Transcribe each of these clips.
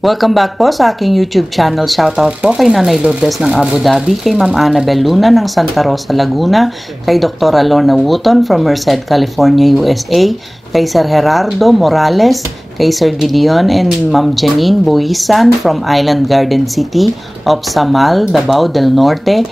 Welcome back po sa aking YouTube channel. Shoutout po kay Nanay Lourdes ng Abu Dhabi, kay Ma'am Annabel Luna ng Santa Rosa, Laguna, kay Dr. Lorna Wooton from Merced, California, USA, kay Sir Gerardo Morales, kay Sir Gideon and Ma'am Janine Buisan from Island Garden City of Samal, Davao del Norte.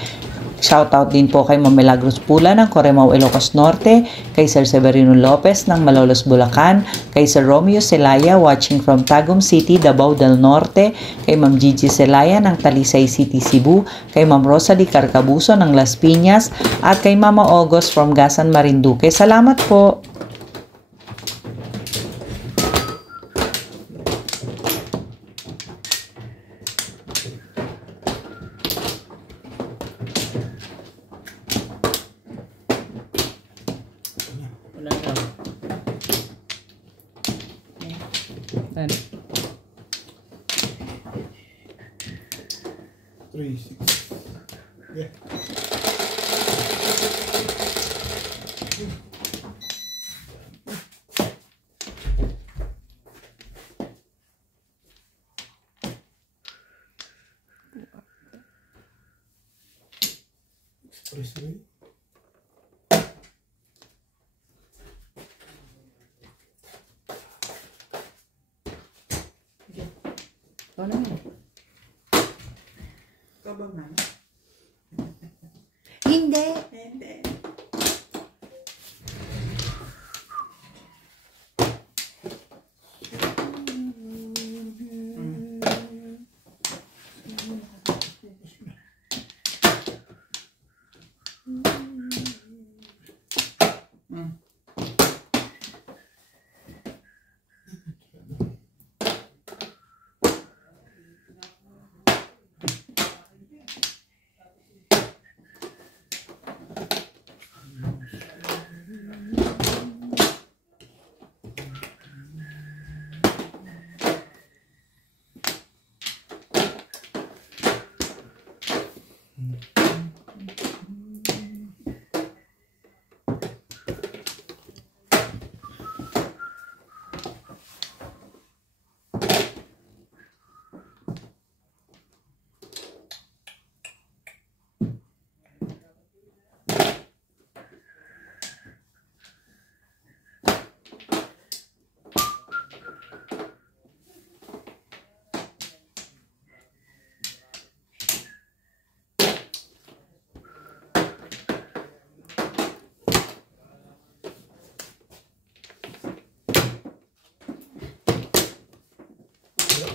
Shoutout din po kay Ma'am Milagros Pula ng Coremao, Ilocos Norte, kay Sir Severino Lopez ng Malolos, Bulacan, kay Sir Romeo Celaya watching from Tagum City, Davao del Norte, kay Ma'am Gigi Celaya ng Talisay City, Cebu, kay Ma'am Rosalie Carcabuso ng Las Piñas, at kay Mama August from Gasan, Marinduque. Salamat po! Wala na. 10. 3, 6. Yeah. Expressway. Ito na yun. Ikaw ba, man? Hindi. Hindi.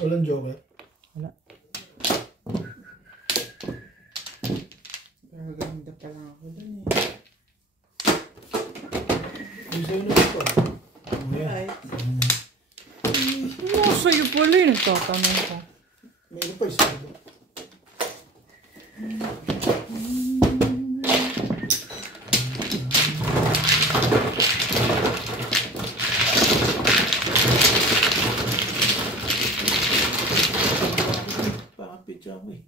Walang joker. Wala. Maganda pa lang ako dun eh. Yung sa'yo na ito. Ay, Sa'yo pala yung nagtatanong ko. Meron pa isa. papi kami.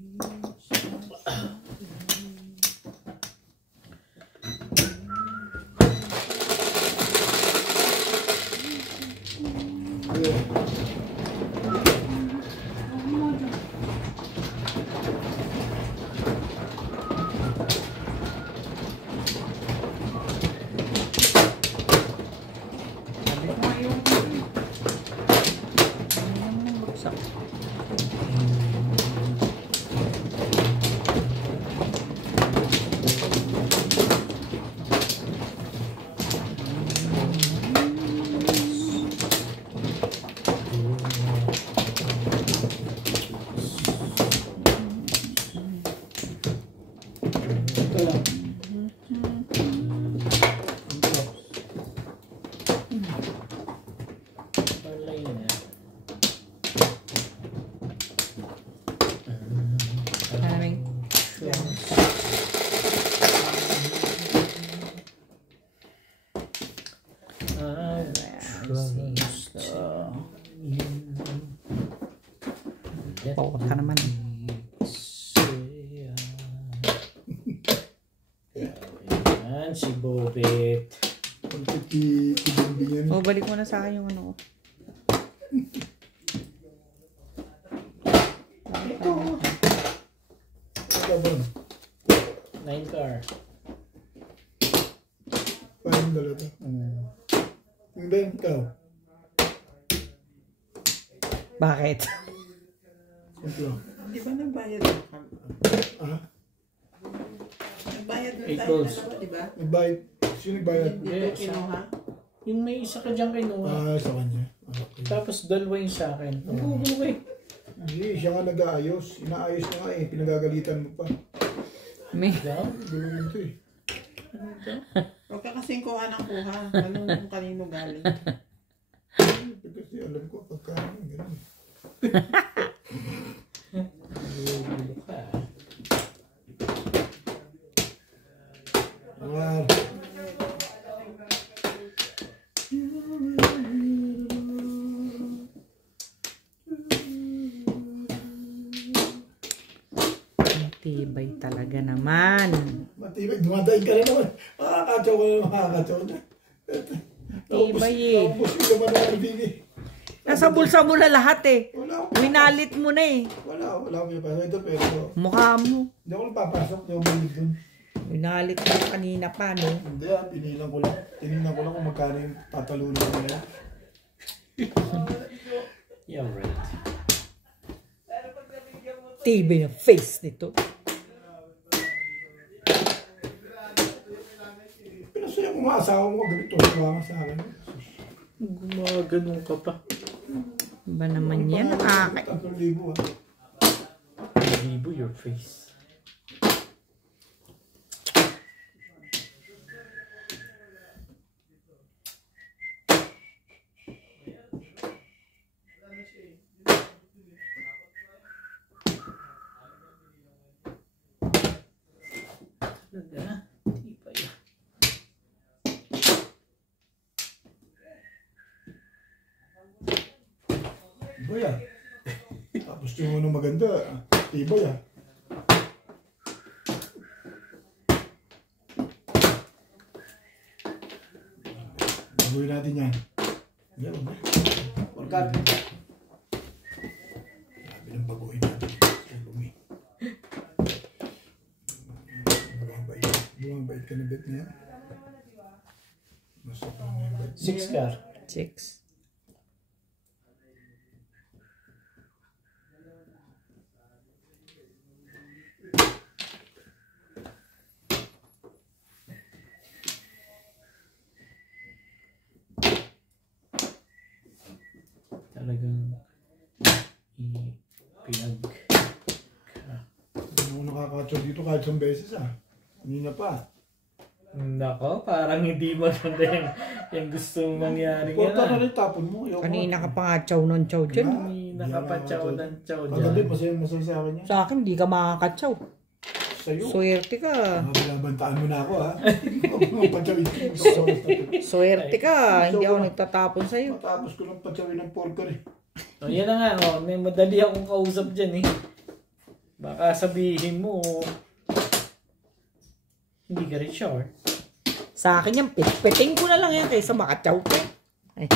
Sabi ko ngayon. Ano nang buksak? Ito lang. Wala yun eh. Maraming Pawat ka naman. Yan, si Bobet. Pagkat i-bumbing yan. O, balik mo na sa akin yung ano ko. 7. 9 car. Parang dalawa. Yung ba yung ikaw? Bakit? Ito. Di ba nagbayad ng Ah? Nagbayad ng 8 tayo balls. dalawa, di ba? Nagbayad. Sino nagbayad? Dito Yes. kinuha. Yung may isa ka dyan kinuha. Sa kanya. Okay. Tapos dalawa yung sa akin. Ang gugulo eh. Hindi, siya nga nag-aayos. Inaayos niya nga eh. Pinagagalitan mo pa. May Diba? Gulo rin ito eh. Huwag ka kasing kuha ng kuha. Alam mo kung kanino galing. Kasi alam ko pagka gano'n. Gugulo ka. Wow. tibay talaga naman. Matibay, dumadahin ka na naman. Makakatsaw ka na, makakatsaw na. Tibay eh. Tapos yung naman ang ibigay. Nasa bulsa mo na lahat eh. Wala ako. Winalit mo na eh. Wala ako pinapasok. Ito pero Mukha mo. hindi ako napapasok. Hindi ako malig dun. Winalit mo kanina pa, no? Hindi pinilang ko lang. Tinignan ko lang kung magkano yung tatalunan ko nila. Yeah, right. Tibay na face nito. Pinasaya ko mga asawa mo. Ganito. Tuwa ka sa akin. Gumaganon ka pa. Ba naman yan? 3,000 Libo your face. Talaga? Tibay. Tibay ah. Tapos yung unang maganda. Tibay ah. Baguhin natin yan. Meron na. Orkan. Sabi ng baguhin natin. Ang lumi. Bumabait ka na bet na yan. Masok na yung bet. 6 car. 6. Talagang pinag... Hindi ako nakakatsaw dito kahit isang beses ah. Kanina pa. Nako, parang hindi maganda yung gustong mangyari Porta na nga. rin tapon mo. Ayaw ko. Kanina ka pa nga chow nun chow dyan. May nakapatsaw ng tsaw Paggabi, dyan. masaya sa akin yan. Sa akin, di ka makakatsaw. Sa'yo. Swerte ka. Binabantaan mo na ako ha. Mga patsawin ko. Swerte ka. Hindi ako nagtatapon sa'yo. Matapos ko lang patsawin ng porker eh. O yan na nga, oh, may madali akong kausap dyan eh. Baka sabihin mo, hindi ka rin sure. Sa akin yan, pitpiting ko na lang yan kaysa makatsaw ka. Ay,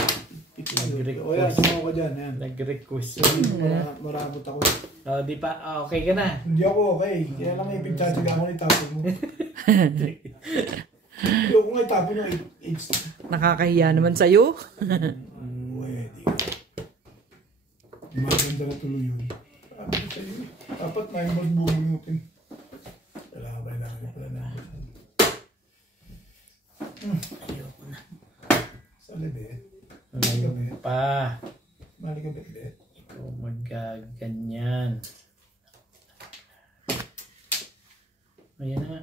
O yan, sumaw ka dyan. Yan. Nag-request. Marabot ako. O, di pa, okay ka na. Hindi ako okay. Kaya lang yung pagtsatsaga mo na itapon mo. Ayoko nga itapon yung 8. nakakahiya naman sa'yo. Pwede. Maganda na tuloy yun. Sabi ko sa'yo, dapat 9 balls bumunutin. Kailangan ba yung pala na. Ayoko na. Sa libet. Ngayon pa. Mali ka bet. Ikaw magaganyan. Ayan na nga.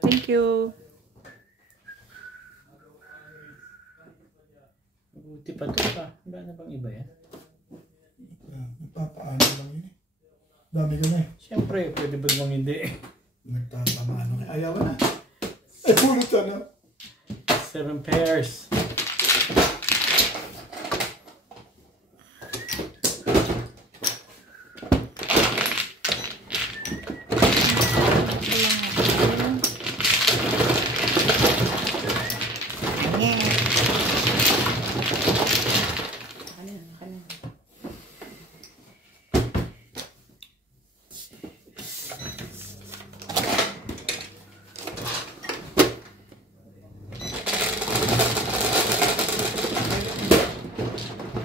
Thank you. Buti pa ito pa. Wala na bang iba yan? Nagpapaano lang yun eh. Dami ka na eh. Siyempre, pwede ba namang hindi? Nagtatamaan na. Ayaw ka na. Ay, pulot ka na. 7 pairs.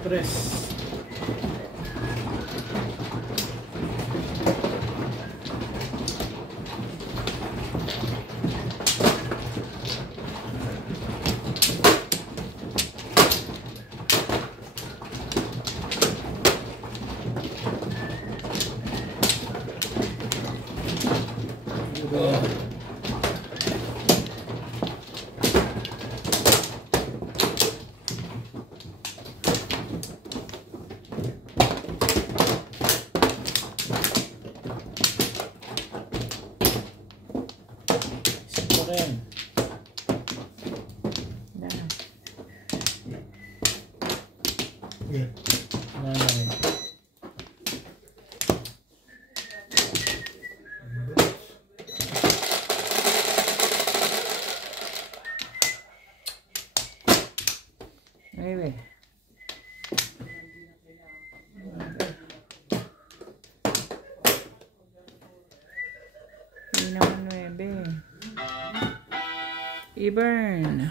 Tres. Yeah. 9. Maybe. Hindi naman 9. I-burn.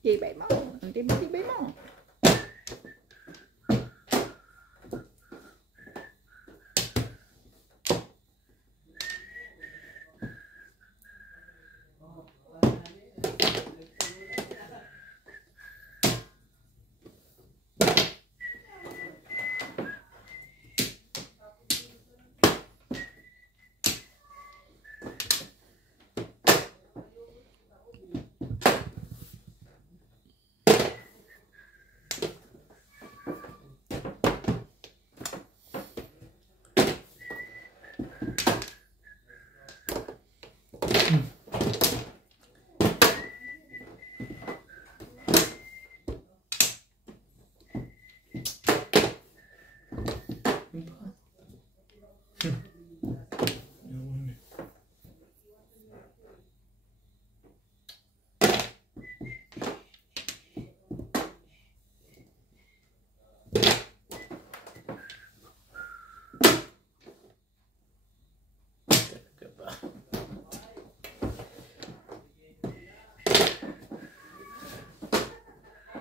Tibay mo. Ang tibay mo.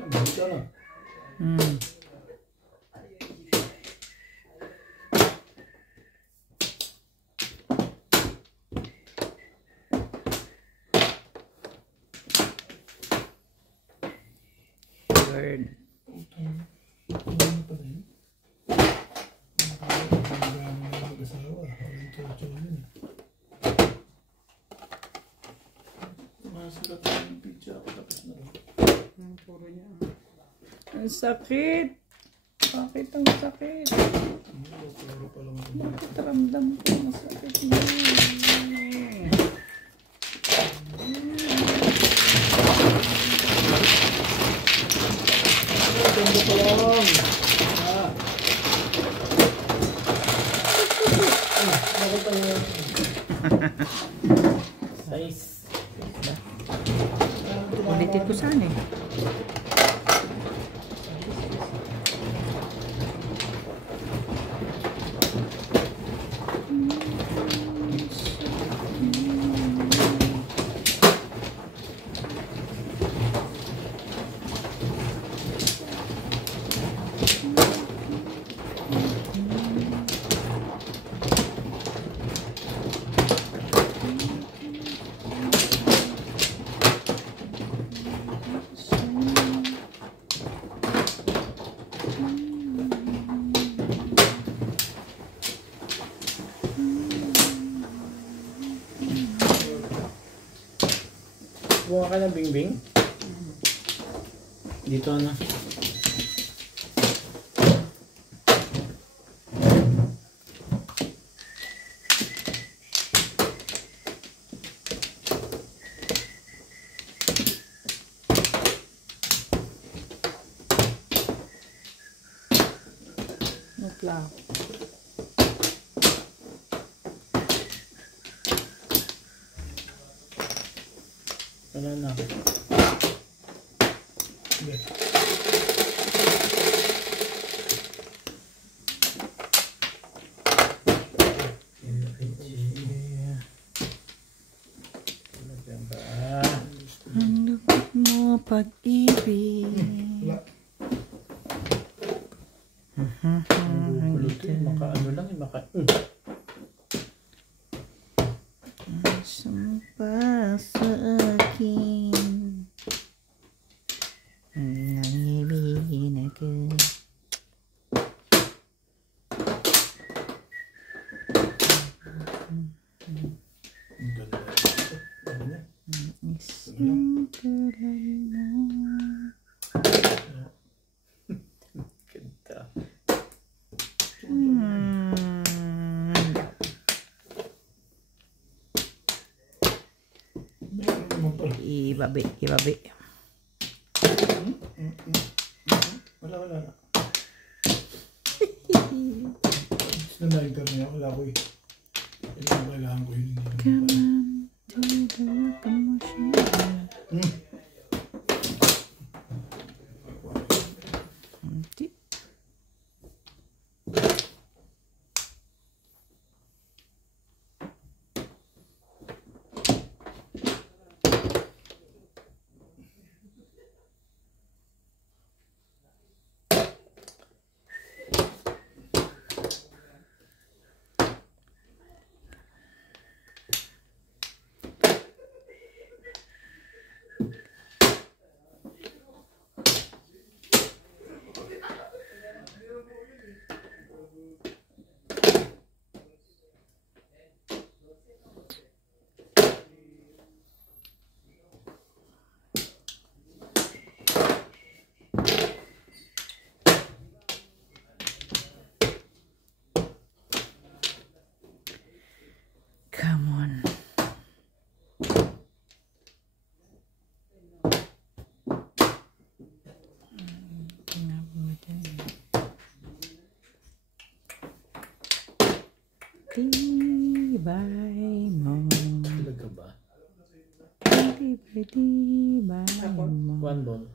Dito na. Burn. Ano pa rin? Mag-asawa. Walang chow-chow yun. Masulat yung picture ako tapos na lang. Ang puro niya. Ang sakit. Bakit ang sakit? Puro pa lang ito. Bakit ramdam ko masakit na? Ganda pa lang. Bakit ang Size. Ulitin ko sana eh. Bunga ka ng bingbing? Dito na. Nupla. Ano na? Hindi. Ang lupit mo pag-ibig. Wala. Ang gulo to eh. Maka ano lang eh. Maka... Sumpa sa akin nangibigin ako. Ang ganda. Ano niya? Isang tulad mo. Ganda. Meron naman pala. Ibabi, ibabi. Wala. Sinanaygar niya. Wala ko eh. Kailangan ko yun. Come on to the commotion. Hindi. Come on. Tibay mo. Talaga ba? Tibay mo. One ball.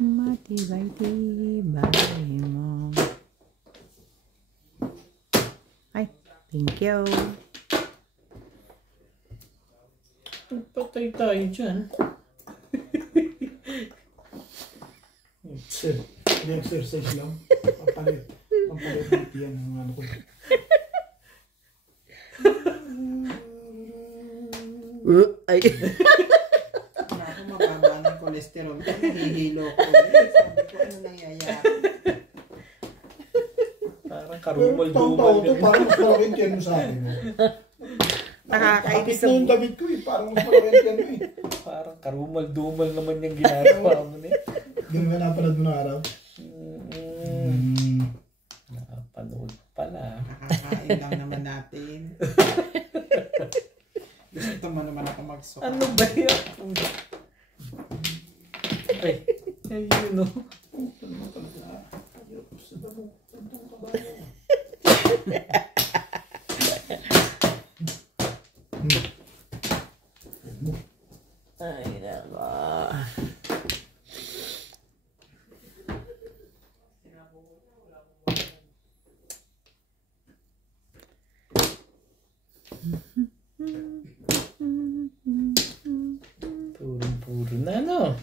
Matibay mo. Ay, thank you. Patay tayo dyan. Sir, exercise lang. Pampalit yan ang ano ko. Ay. Wala ako mababa ng cholesterol. Nahihilo ko. Sabi ko, ano nangyayari? Parang Pero karumal-dumal. ito, parang mas malaking tiyan mo sa akin. Nakakainis Kapit na yung damit ko eh. Parang mas malaking tiyan mo eh. Parang karumal-dumal naman yung ginagawa mo na eh. Ganun ka napanood mo na araw. Nakapanood pala. Nakakain lang naman natin. Gusto mo naman ako magsuka. Ano ba yan? Ay, ayun o. Ay, nako. Puro na no.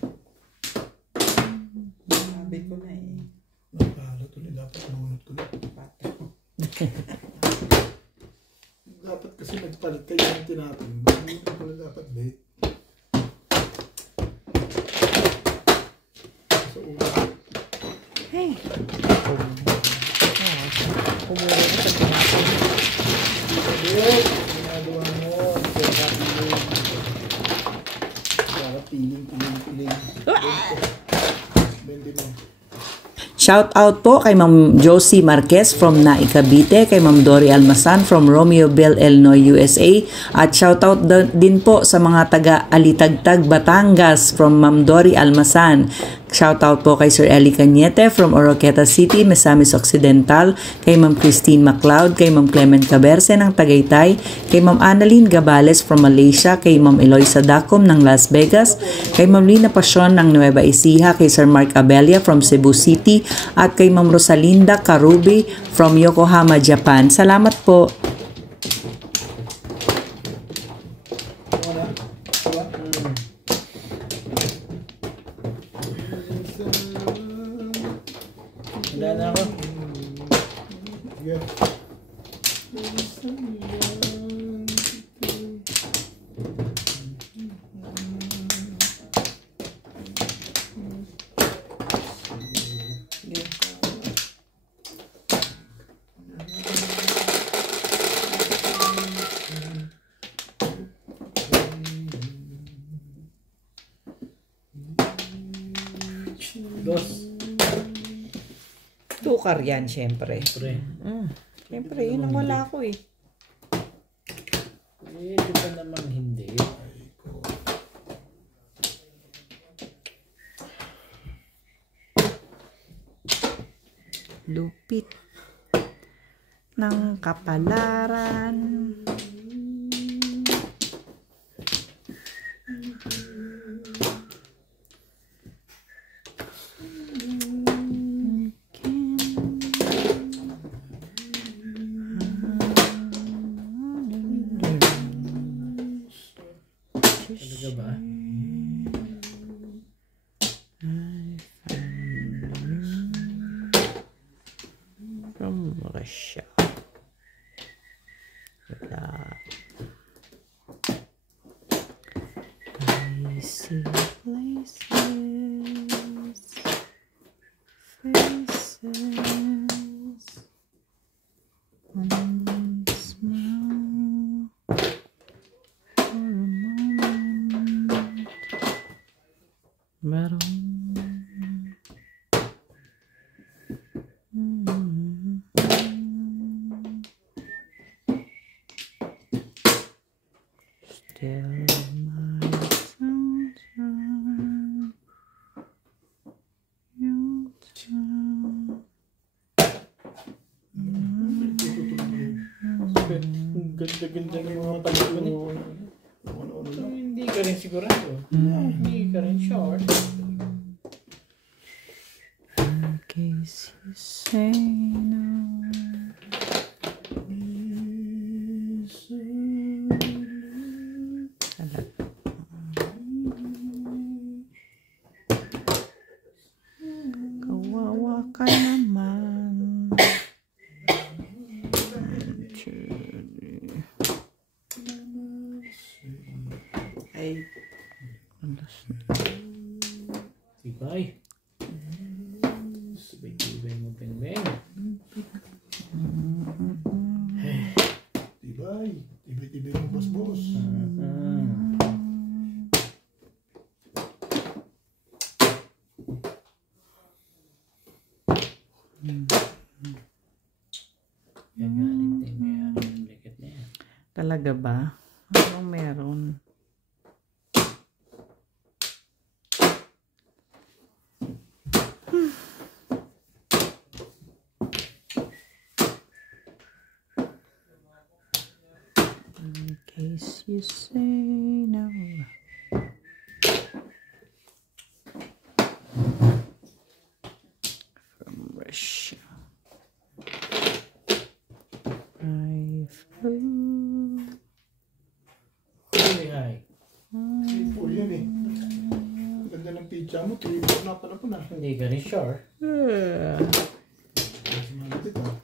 Sabi ko na eh. Nakakala tuloy. Dapat nunod ko lang. Dapat kasi nagpalit kayo ng tinapin. Hindi ko pala dapat bait. Sa una. Hey. Kumuro na sa tinapin. Bait! Ginagawa mo. Dapat Shout out po kay Ma'am Josie Marquez from Nai Cavite, kay Ma'am Dory Almasan from Romeoville, Illinois, USA. At shout out din po sa mga taga Alitagtag, Batangas from Ma'am Dory Almasan. Shout out po kay Sir Eli Cañete from Oroqueta City, Misamis Occidental, kay Ma'am Christine MacLeod, kay Ma'am Clement Caberce ng Tagaytay, kay Ma'am Annalyn Gabales from Malaysia, kay Ma'am Eloisa Dacom ng Las Vegas, kay Ma'am Lina Pasyon ng Nueva Ecija, kay Sir Mark Abelia from Cebu City, at kay Ma'am Rosalinda Karubi from Yokohama, Japan. Salamat po. Wala na ako. Yeah. Dos. Tukar yan, syempre. Pre. Syempre, yun ang wala ko eh. Eh, di ba naman hindi? Lupit ng kapalaran. Talaga ba? From Russia. Wala. I see places, faces, one smile for a moment, meron. Still my sunshine, your time. Ang ganda-ganda ng mga pagkakunin. Ano-ano lang. Hindi ka rin sigurado. Hindi ka rin sure. In case you say no. Kawawa ka naman. Ay, Tibay. Sabay-tibay mo, Beng-Beng. Tibay. Tibay-tibay mo, boss-boss. Yan nga, alit na yan. Likit na yan. Talaga ba? Anong meron? In case you say no. From Russia. I flew. Hey, hi. 3-4 yan eh. Ang ganda ng pizza mo. 3-4 na pala po na. Hindi ka rin sure. Malapit ah.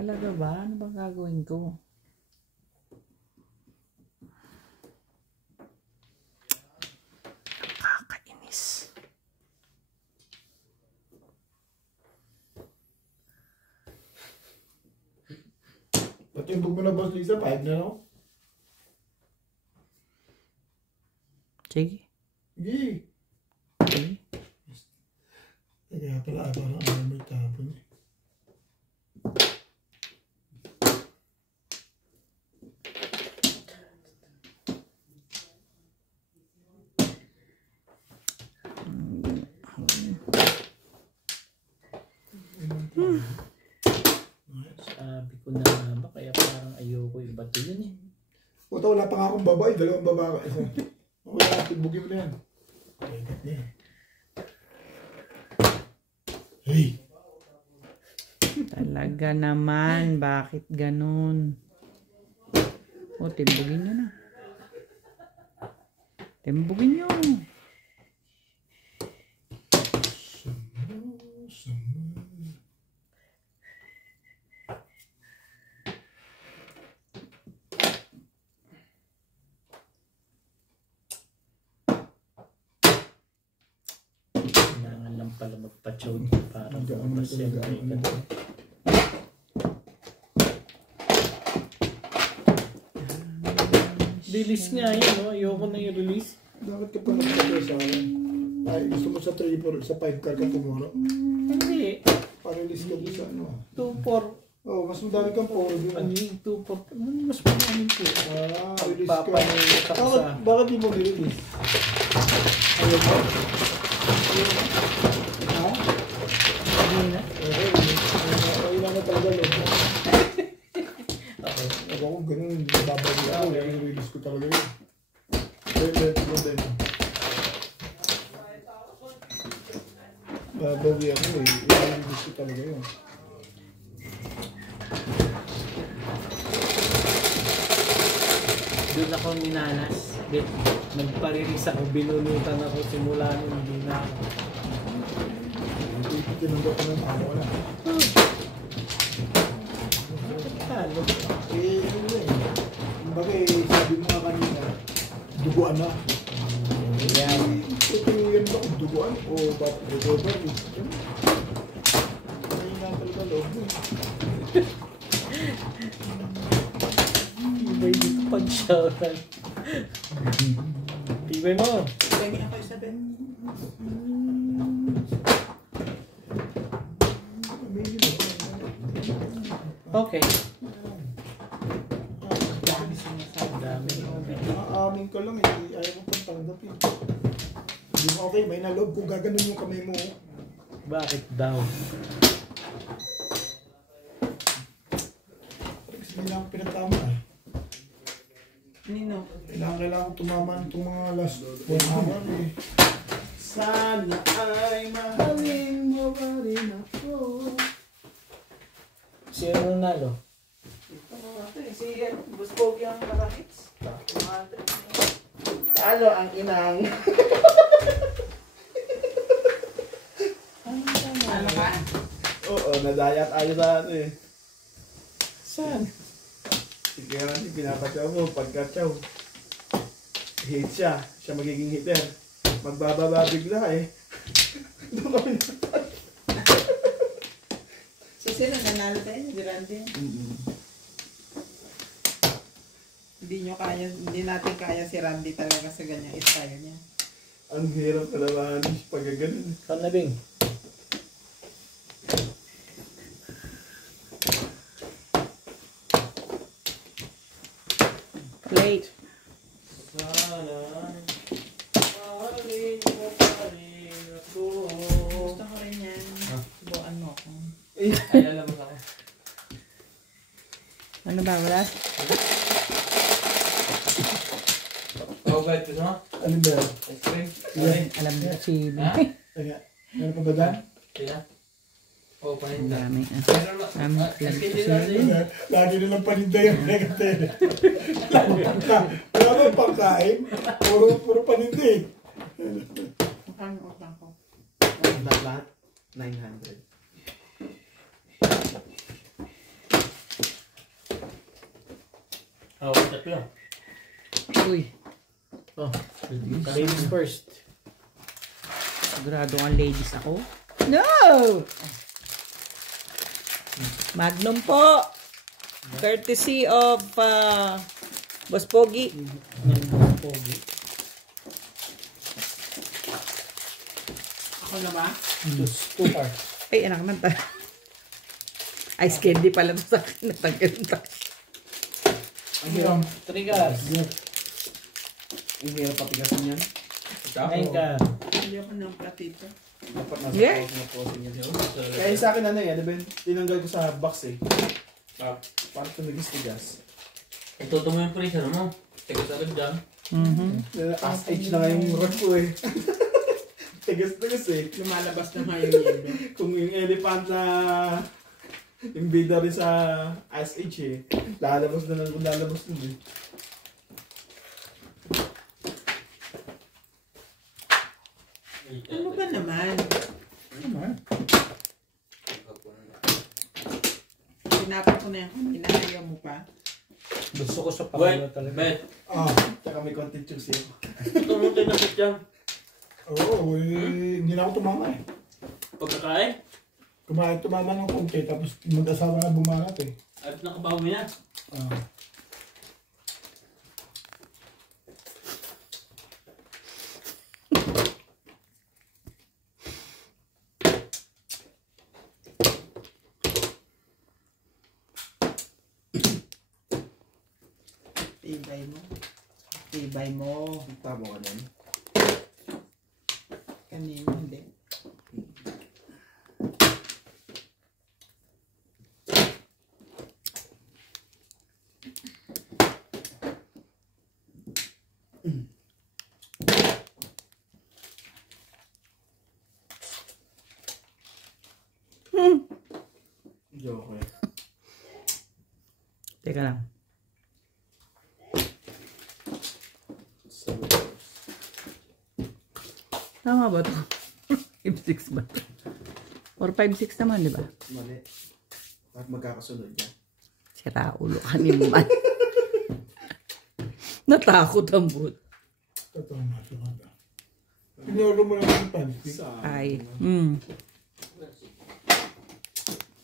Talaga ba? Ano bang gagawin ko? Timbog mo na, Boss Lisa. 5 na, no? Sige. Sige. Sige. Kaya pala, parang ano may tapon eh. Sabi ko na nga ba, kaya parang ayoko ibato yun eh. Puta, wala pa nga akong babae. Dalawang babae. Wala, timbogin mo na yan. Hey! Talaga naman. Bakit ganun? O, timbugin nyo na. Timbugin nyo. Kailangan lang pala magpa-chow niya para bumatas yan. Release nga yun, no? Ayoko na yung release. Bakit ka pa nagpapay sa akin? Ay, gusto mo sa 3-4, sa 5 car ka tumuro? Hindi. Pa-release ka doon sa ano? 2-4. Oh, mas madami kang 4 doon. Ano yung 2-4? Mas maraming po. Release ka. Pagpapanitak sa... Bakit di mo release? Ayaw mo? Ha? Hindi na. Ayaw na talaga lang. Okay. Ako ganun, babalik ako. I-release ko talaga yun. Then. Babawi ako eh. I-release ko talaga yun. Doon ako minanas. Nagpariris ako, binunutan ako simula nung hindi na ako. Tinanggap ko ng tao ko na. Ano? Ano eh. Kumbaga sabi mo nga kanina, duguan na. Yan. Tutuloyan ba kung duguan o ba't recover? May nga talaga loob mo. Ibay dito pag-shoutan. Ibay mo. Pwede ako isabi. Okay. Dami sinasabi. Dami. Aamin ka lang eh, ayaw mo pang tanggapin. Hindi mo okay, may naloob kung gaganon yung kamay mo. Bakit daw? Kasi hindi na ako pinagtama eh. Nino? Kailangan ko tumama itong mga last 1 hour eh. Sana ay mahalin mo pa rin ako. Sino nanalo? Si Busbog yung nakahits. Talo ang inang. Ano ka? Oo, nadaya tayo sa ano eh. Saan? Sige nga natin, pinapatsaw mo, pagkatsaw. Hit siya, siya magiging hitter. Magbababa bigla eh. Doon kami natin. So sino nanalo tayo? Si Randy? Hindi natin kaya si Randy talaga sa ganyang style niya. Ang hirap kalabahan pag ganun. Saan na Bing? Plate. Sana mahalin mo pa rin ako. Gusto ko rin yan. Subukan mo ako. Ay, alam mo ako. Ano ba? Wala? Oh, ba ito no? Ano ba? Ice cream? Alam mo si... Ha? Kaya, meron pa ba dyan? Sila? Oh, Ang paninda. dami. Dami. Lagi nilang paninda yung negative. Wala ba yung pangkain? Puro paninda eh. Mukhang utang ko. Lahat? 900. Oh, tatlo. Uy. Oh, ladies first. Sigurado ang ladies ako. No! Magnum po! Courtesy of Boss Pogi. Pogi. Ako na ba? Two part. Ay, anak man tayo. Ice candy pala to sa akin. Natanggal yung touch. Ang hirap. Trigas. Ang hirap patigasan yan. Ngayon ka. Hindi ako ng platito. Dapat nasa Yeah. pause na posing yan. Kaya sa akin ano eh, ano ba yun? Tinanggal ko sa box eh. Parang tumigas-tigas. Ituto mo yung freezer mo. Tigas agad dyan. As age na nga yung rod ko eh. Tigas-tigas eh. Lumalabas na nga yung yelo. Kung yung elephant na yung bida rin sa Ice Age eh. Lalabas na lang kung lalabas nun eh. Ano ba naman? Sinapit ko na yan kanina. Ayaw mo pa? Gusto ko sa Wait, pangalawa talaga. bet. Tsaka may konti juicy ako. Ito mo tinapit dyan. Oo, hindi na ako tumama eh. Pagkakain, Tumama ng konti, tapos mag-asawa na bumangat eh. at nakabawi na. Ah. Tibay mo. Tibay mo. Tama ka nun. Kanina hindi. Joke eh. Teka lang. Tama ba to? 5-6 ba to? Or 5-6 naman, di ba? Mali. Bakit magkakasunod yan? Sira ulo ka ni man. Natakot ang but. Totoo nga siya ka. Pinuro mo lang yung pancake. Sa Ay.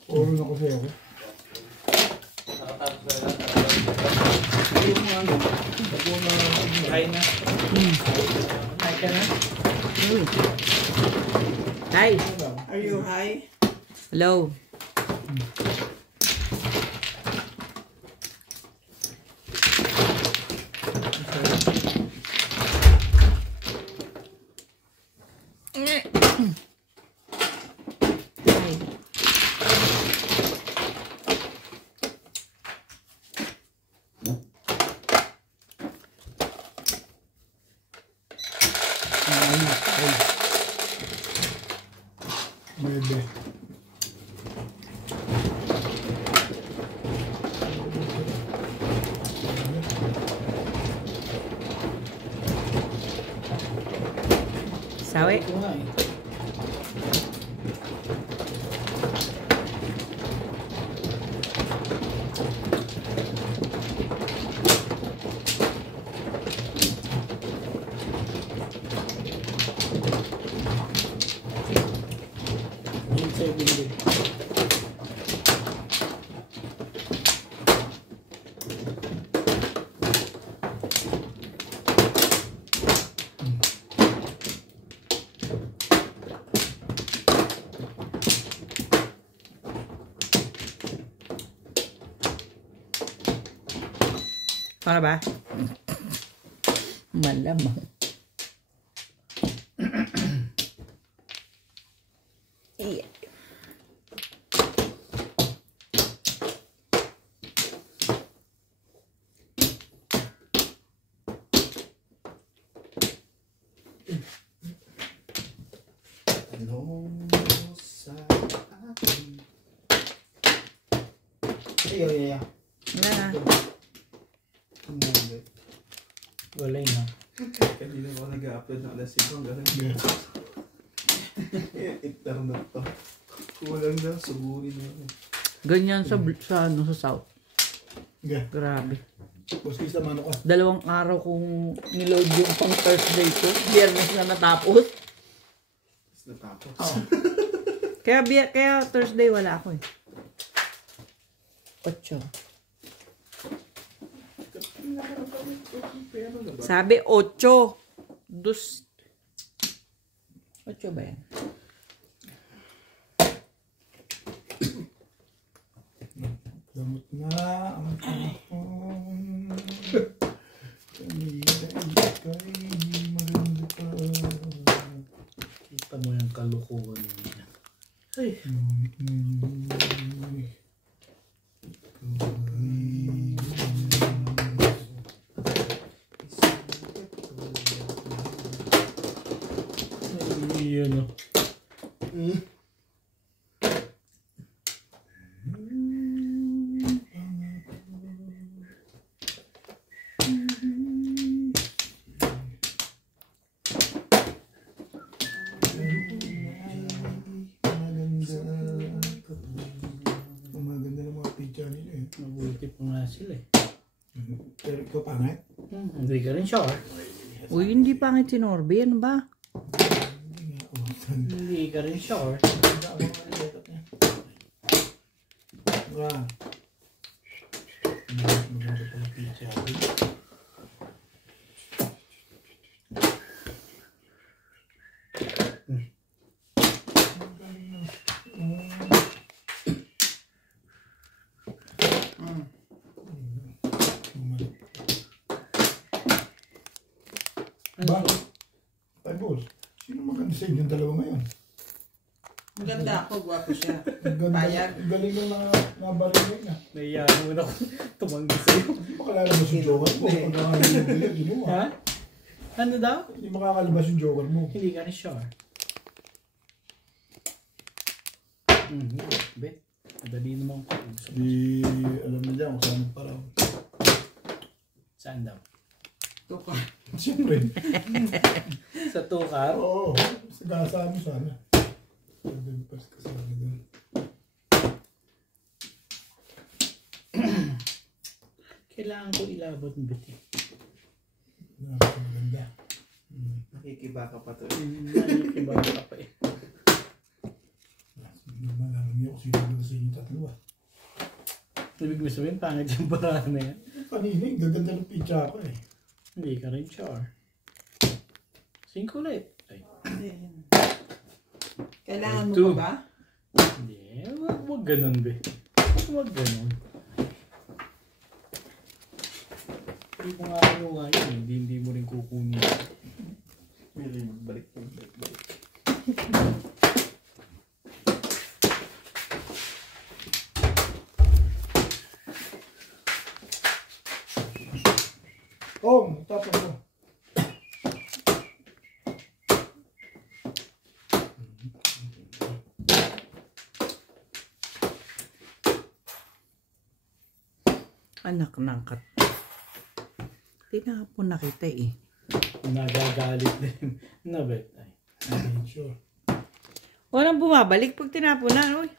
Oro na ko sa'yo. Nakatapos na lang. Kain na. Kain ka na. Hi. Are you high? Hello. Bebe. Sawi. Ito nga eh. Yung 7 din. Para ba? Malamang. Iya. Ano sa akin? Ay. Wala na. Hindi. Wala na. Kanina ko nag-upload ng alas 5 hanggang Yeah. internet to. Kulang na, suburin mo. Ganyan sa ano sa South. Yeah. Grabe. Tapos isa mano ka. 2 araw kong niload yung pang Thursday ko. Biyernes na natapos. Tapos natapos. Kaya Thursday wala ako eh. 8. Sabi 8. 8 ba yan? Gamot na ang kahapon. Kanina ika'y maganda pa. Kita mo yung kalukuhan niya. Ay. Ay, ano. Maganda ng mga picture nila eh. Mabuti pa nga sila eh. Pero ikaw pangit? Hindi ka rin sure. Uy, hindi pangit si Norby. Ano ba? Hindi ka rin sure. Wala. Maganda pala picture. Ba? Ay, boss. Sino maganda sa inyong dalawa ngayon? Maganda ako, gwapo siya. Ang ganda. Payag. Ang galing ng mga nabarinig na. Naiyahan mo na ako tumanggi sa'yo. Hindi makalalabas yung joker mo. Pag nakakalabas mo yun, mo Ha? Ano daw? Hindi makakalabas yung joker mo. Hindi ka rin sure. Bet. Madali naman ko. Di alam na dyan kung saan nagparaw. Saan daw? Tuka. Siyempre. Sa tukar? Oo. Sa gasa mo sana. Pagdagpas ka sa akin doon. Kailangan ko ilabot ng bet eh. Napakaganda. Nakikibaka pa to. Iba ka pa eh. Malaman niyo kung sino na sa inyo tatlo ah. Ibig mo sabihin, pangit yung paraan na yan. Kanina, yung gaganda ng pizza ko eh. Hindi ka rin sure. Cinco ulit. Ay, Kailangan mo Two. pa ba? hindi. Wag ganun, be. Wag ganun. Hindi mo nga kinuha yun. Hindi mo rin kukunin. Balik. Oh, tapos mo. Anak ng kat. Tinapon na kita eh. Nagagalit din. No, bet. Ay. Sure. Walang bumabalik pag tinapon na. Uy.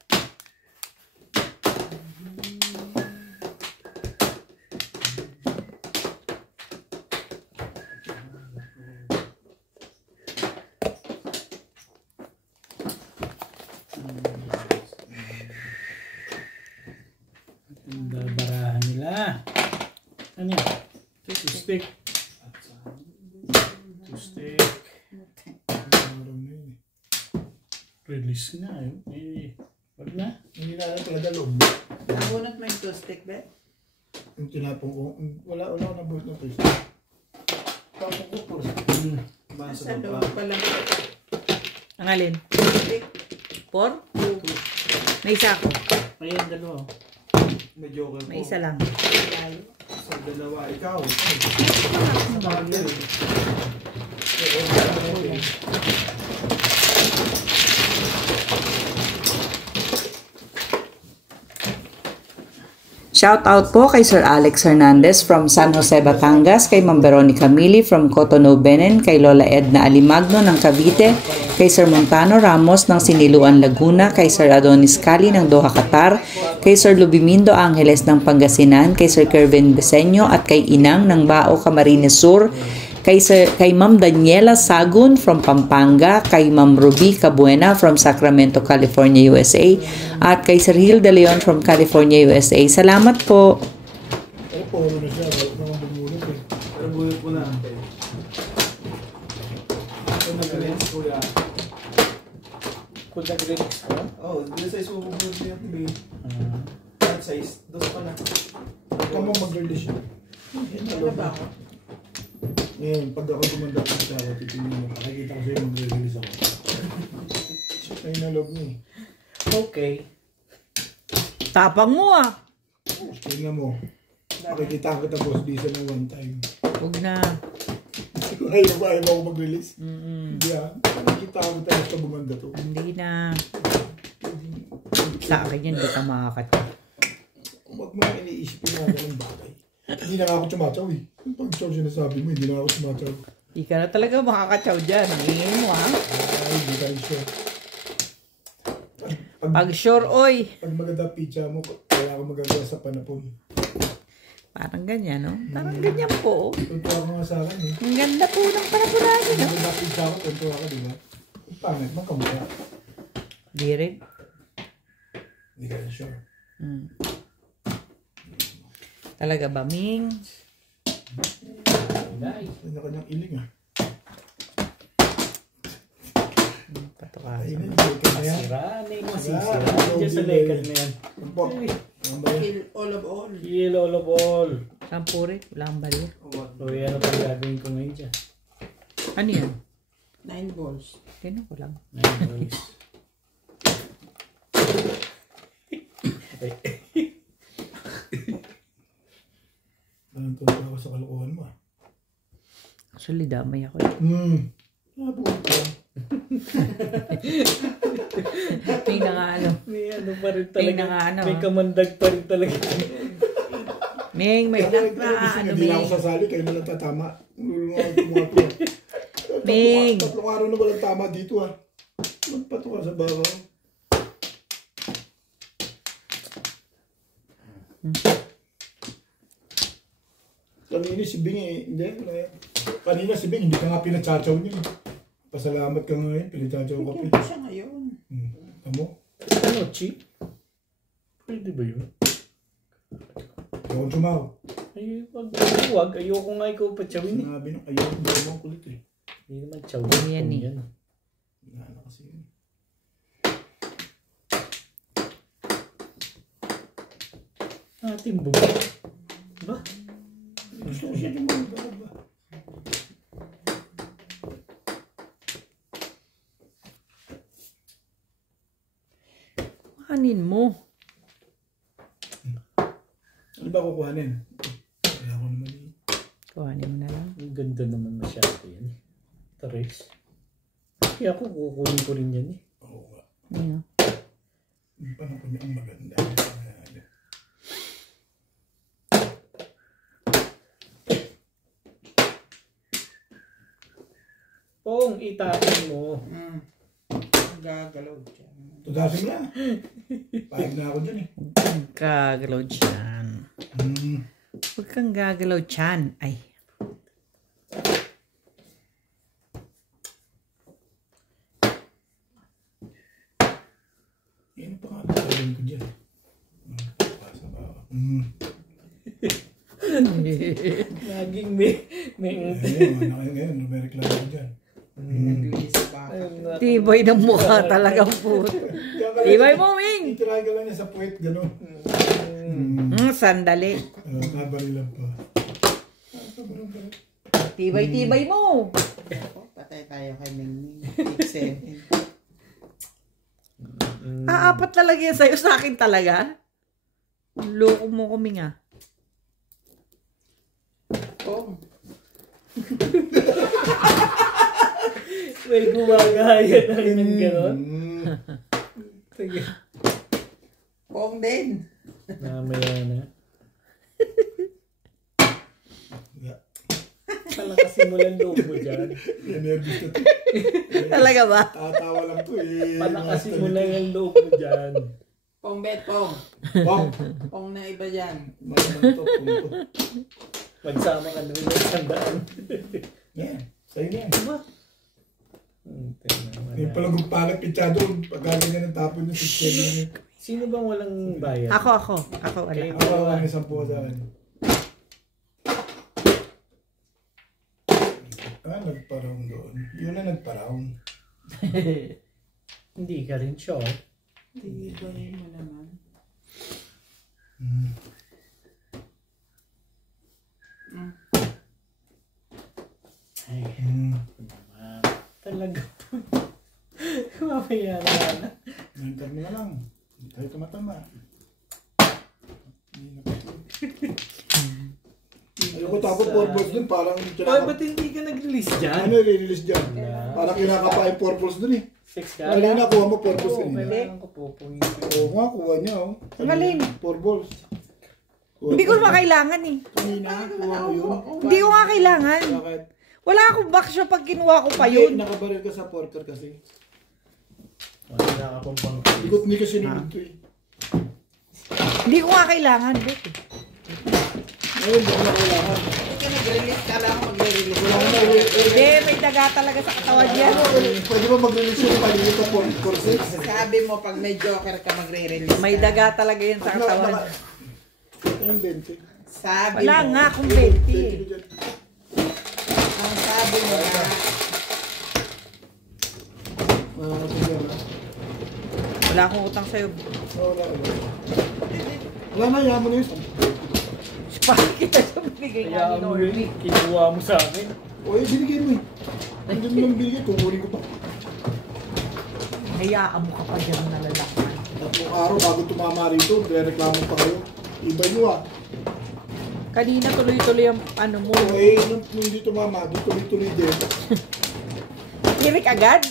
Ang barahan nila. Ano yan? Two-stick. Two-stick. Araw na yun eh. Release na. Eh, wag na. Hindi na alam talaga loob. Nabunot mo yung two-stick, be? Yung tinapong ko, wala ko nabuhat ng pizza. Tapos ko po. Sa loob pa lang. Ang alin? Two-stick. 4? May isa ako. Ayan, dalawa. May joker po. May isa lang. Tayo. Sa dalawa, ikaw. Shout out po kay Sir Alex Hernandez from San Jose, Batangas, kay Ma'am Veronica Mili from Cotonou, Benin, kay Lola Edna Alimagno ng Cavite, kay Sir Montano Ramos ng Siniluan, Laguna, kay Sir Adonis Cali ng Doha, Qatar, kay Sir Lubimindo Angeles ng Pangasinan, kay Sir Kervin Beseño at kay Inang ng Bao, Camarines Sur, kay Ma'am Daniela Sagun from Pampanga, kay Ma'am Ruby Cabuena from Sacramento, California, USA, at kay Sir Gil De Leon from California, USA. Salamat po! Puro na siya, wala naman bumulot eh. Kung nag-release ka? Oo, doon sa isubo mo siya TV. That size, doon ka na. Huwag mo mag-release yun. Ano ba ako? Ngayon, pag ako gumanda ko sa ako, titingin mo, makikita ko sa'yo mag-release ako. Ay, nalog mo eh. Okay. Tapang mo ah. Tingnan mo. Makikita kita boss Diesel ng one time. Huwag na. Ayaw ako mag-release. Mm-mm. Hindi ah. Makikita ko tayo sa gumanda to. Hindi na. Sa akin yan, hindi ka makakatya. Huwag mo na iniisip yung mga ganang bagay. Hindi na nga ako tumatsaw eh. Pag chow sinasabi mo, hindi na ako tumatsaw. Hindi ka na talaga makakatyaw dyan. Ang ingin mo ah. Ay, hindi tayo sure. Pag sure, oy. Pag maganda pizza mo, kaya ako magagawa sa panapon. Parang ganyan, no? Parang ganyan po. Tuntua ko nga sa akin eh. Ang ganda po ng panapunagi, no? Maganda pizza ko, tuntua ka, di ba? Ang pangit, magkamukha. Di rin. Hindi ka rin sure. Talaga ba, Ming? Kanya-kanyang iling ah. Patukasan. Ayun, lekan na yan. Sira na yung Sira. masisira. Diyan sa lekan na yan. Ano po? Ano ba yan? Kill all of all. Kill all of all. Sampuri, wala kang baliya. O yan ang pag-gagawin ko ngayon dyan. Ano yan? 9 balls. Tinan ko lang. Nice. Anong tuntua ako sa kalokohan mo ah? Actually, damay ako. Nabuhay ko lang. May nangaano. May ano pa rin May talaga. nangaano. May kamandag pa rin talaga. Ming, may Hindi ano, na ako Ming. sasali, kayo na lang tatama. Mga to. Ming. Tatlong araw na walang tama dito ah. Magpato ka sa baka. Kanina si Bing eh. Hindi. Kanina si Bing, hindi ka nga pinatsachaw niya. Pasalamat ka ngayon, pinatsachaw ka Ito pa. siya ngayon. Amo? Ano, Chi? Pwede ba yun? Ayaw kong sumaw. Ay, wag. Ayoko nga ikaw pa chawin eh. Sinabi nung ayaw kong sumaw kulit eh. Hindi naman chawin. Yan eh. Wala na kasi yun. Ating bubo. Ba? Gusto ko siya yung mga ba? Kanin mo. Ano ba kukuhanin? Kaya ako naman eh. Kuhanin mo na lang. Ang ganda naman masyado yan. Taris. Kaya ako kukunin ko rin yan eh. Oo nga. Ano? Yung panahon niya ang maganda. Pong, itapin mo. Gagalaw dyan. Tudasin mo na. Pahig na ako dyan eh. Huwag kang gagalaw dyan. Huwag kang gagalaw dyan. Ay. Yan ang pangalan ko dyan. Pasa ba ako? Laging may Ayun, ngayon, may reklamo ko dyan. Naglilis pa. Tibay ng mukha talagang puto. Tibay mo, Ming! Itirahin ka lang niya sa puwet, gano'n. Sandali. Kabali lang pa. Tibay-tibay mo. Patay tayo kay Mingming. 8-7. Apat talaga yan sa'yo. Sa akin talaga. Loko mo kuming ah. Pong. may gumagaya na rin ng gano'n. Sige. Pong din. Namaya na. Palakasimulan loob mo dyan. Nervous na to. Talaga ba? Tatawa lang to eh. Palakasimulan yung loob mo dyan. Pong bet, Pong. Pong! Pong na iba dyan. Malamang to, pong to. Magsama ka na rin ng sandaan. Yan, sa'yo na yan. Tingnan Yung palang palag pitsado, pagkaganyan ng tapon yung sistema niya. Sino bang walang bayad? Ako wala. Ako ang isang po sa akin. Nagpa-round doon. Yun na nagpa-round. Hindi ka rin sure. Hindi ko mo naman. Ay, Hmm. naman. Talaga po. Mamaya na. Nantar mo na lang. Hindi tayo tumatama. Ayoko tapos 4 balls dun, parang Ay, kinaka... ba't hindi ka nag-release dyan? Ano i-release dyan? Parang kinakapa yung 4 balls dun eh. 6 ka? Kanina kuha mo 4 balls Oo, kanina. kailangan ko po. Oo nga, kuha niya oh. Ang galing. 4 balls. Hindi ko naman kailangan eh. Kanina, kuha mo yun. Hindi ko nga kailangan. Bakit? Wala akong backsyo pag kinuha ko pa Hindi, yun. nakabaril ka sa porter kasi. Wala ka pong pang... Ikot ni kasi sinunod to eh. Hindi ko nga kailangan, Bet. Ngayon, hindi ko na kailangan. Hindi ka nag-release ka lang, mag-release Wala ka ko na Hindi, may daga talaga sa katawan niya. Pwede ba mag-release yung paligid sa courses? Sabi mo, pag may joker ka, magre-release May ka. daga talaga yan sa katawan. Ayun, 20. Sabi Wala mo. nga akong 20. Ang sabi mo na, Wala akong utang sa'yo. Wala na, yaman mo na yun. Bakit kita sa binigay Kaya namin mo Orly? yun, kinuha mo sa akin. O, binigay mo eh. Hindi mo lang binigay, kukunin ko pa. Hayaan mo ka pa dyan na lalakman. 3 araw bago tumama rito, reklamo pa kayo. Iba nyo ah. Kanina tuloy-tuloy ang ano mo. O eh, nung hindi tumama, di tuloy-tuloy din. Kirik agad?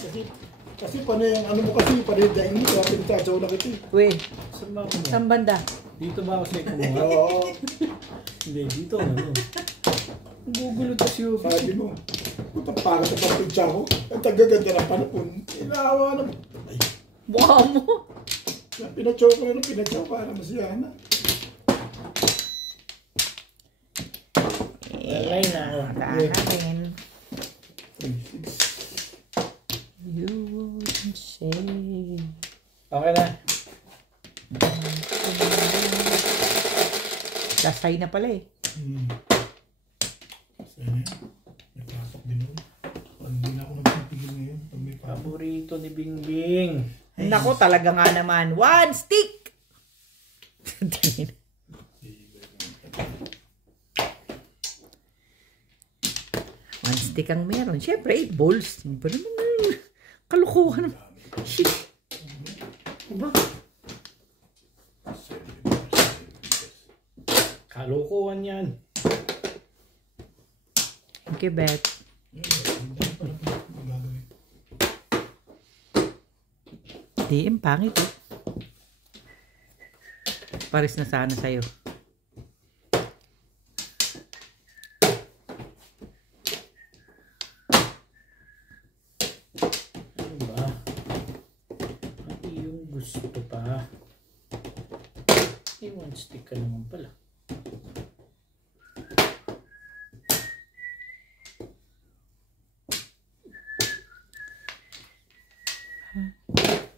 Kasi panay, ano mo kasi, panay dahil mo, kaya pinagtatsaw na kita eh. Uy, Saan ba ako mo? saan banda? Dito ba ako sa'yo kumuha? Oo, Hindi, dito ano. Gugulo to si Ubi. sabi mo. Puta pangat na pagpintsa ko. Ang tagaganda ng panapon. Inawa na. Ay, Mukha mo. pinatsaw ko na ng pinatsaw para masiyahan na. Lalay na ako. Wala na rin. You wouldn't say. Okay na. Lasay na pala eh. Sana yan. May pasok din ako. Hindi na ako nagpipigil ngayon pag may pasok. Paborito ni Bingbing. Nako talaga nga naman. One stick! One stick ang meron. Siyempre, 8 balls. Hindi ba naman kalukuhan. Shit. Diba? Kalokohan yan. Thank you, Bet. Di, ang pangit eh. Paris na sana sa'yo. Ano ba? Ang iyong gusto pa. Eh, one stick ka naman pala.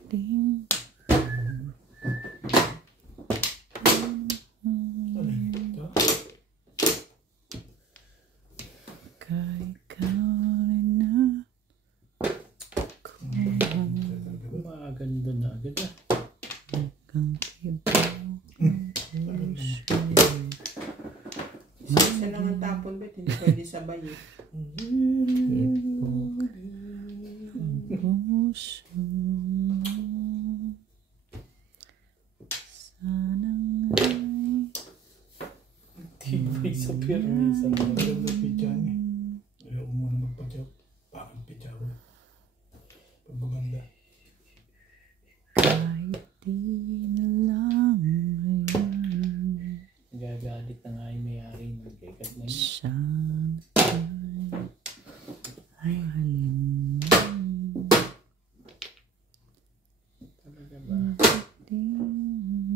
Ding. Kahit kaunin na. Maganda na agad ah. Ang kibaw. isa lang ang tapon, bet. Hindi pwede sabay eh. Puso. Sanang ay Tibay sa pirmisan. Maganda pitya niya. Ayaw mo muna magpatyaw. Bakit pitya ko? Pag maganda. kahit di na lang ngayon. Gagalit na nga yung may-ari ng kekat na yun. Siyang ay mahalin mo. Talaga ba? Di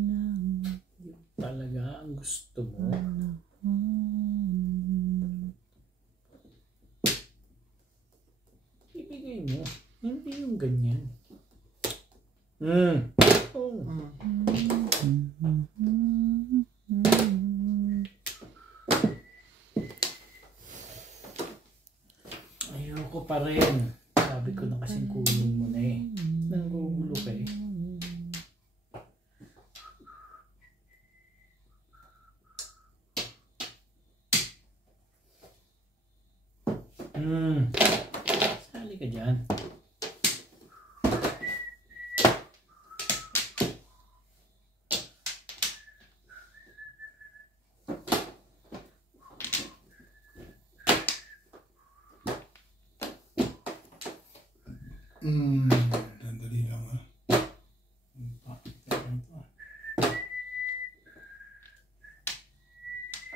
lang Talaga ang gusto mo? Ibigay mo. Hindi yung ganyan. Oh. Ayoko pa rin. Sabi ko na kasing kunin mo na eh. Nanggugulo yan. Sandali lang ha.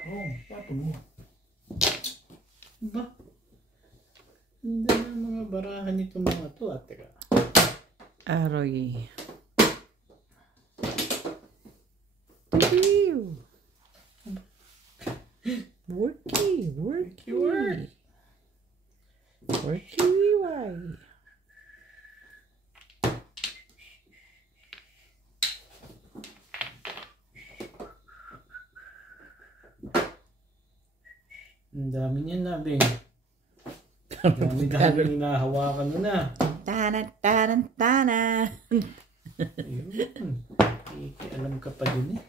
Oh, tapon mo. Ba? Hindi na mga barahan nito mga to. Teka. Aroy. Worky. Why? Ang dami niyan na, Bing. Dami yung nahawakan mo na. Tana. Ayun. Alam ka pa din eh.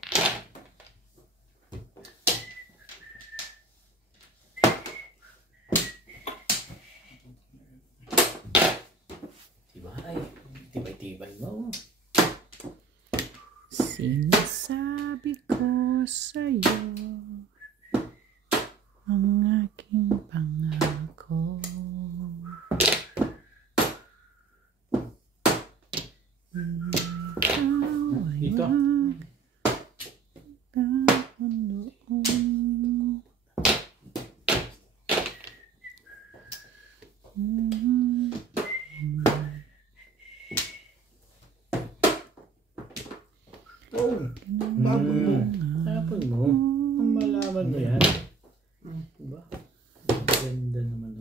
Tibay mo. Sinasabi ko sa'yo ang aking pangako. Dito. Oh, tapon mo. Tapon mo. Ang malaman mo yan. Diba? Ganda naman.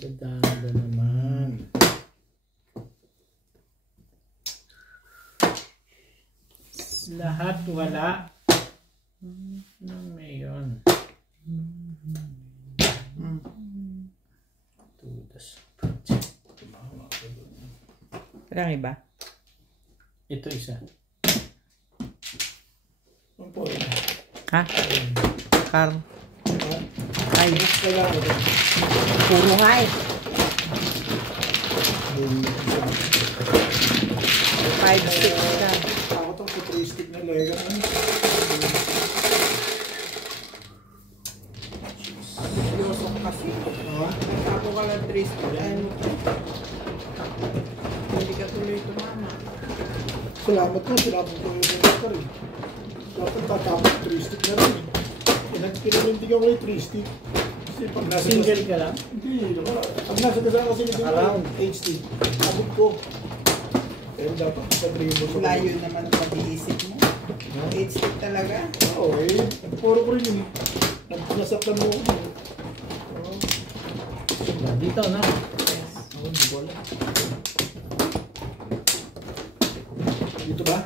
Ganda naman. Lahat wala. Nang mayon. Tudas. Parang iba. Ito isa. Ang po. Ha? Car. Ay, Kaya ako din. puro nga eh. 5-6 ka. Ako itong futuristic na lega. Seryoso ka kasi. Nagtapo ka lang 3 stick. Ano to? Hindi ka tuloy tumama. Salamat ko, sinabot ko yung lega rin. Dapat tatapos 3 stick na rin. Pinalintigan ko yung 3 stick. Kasi pag nasa Single ka lang? Hindi, pag nasa kasama kasi nito Around. 8 stick. Abot ko. Pero dapat sa 3 mo. Layo naman pag-iisip mo. 8 stick talaga. Oo, eh. Puro ko rin yun. Nasaktan mo. Dito na. Oo, hindi ko alam. Dito ba?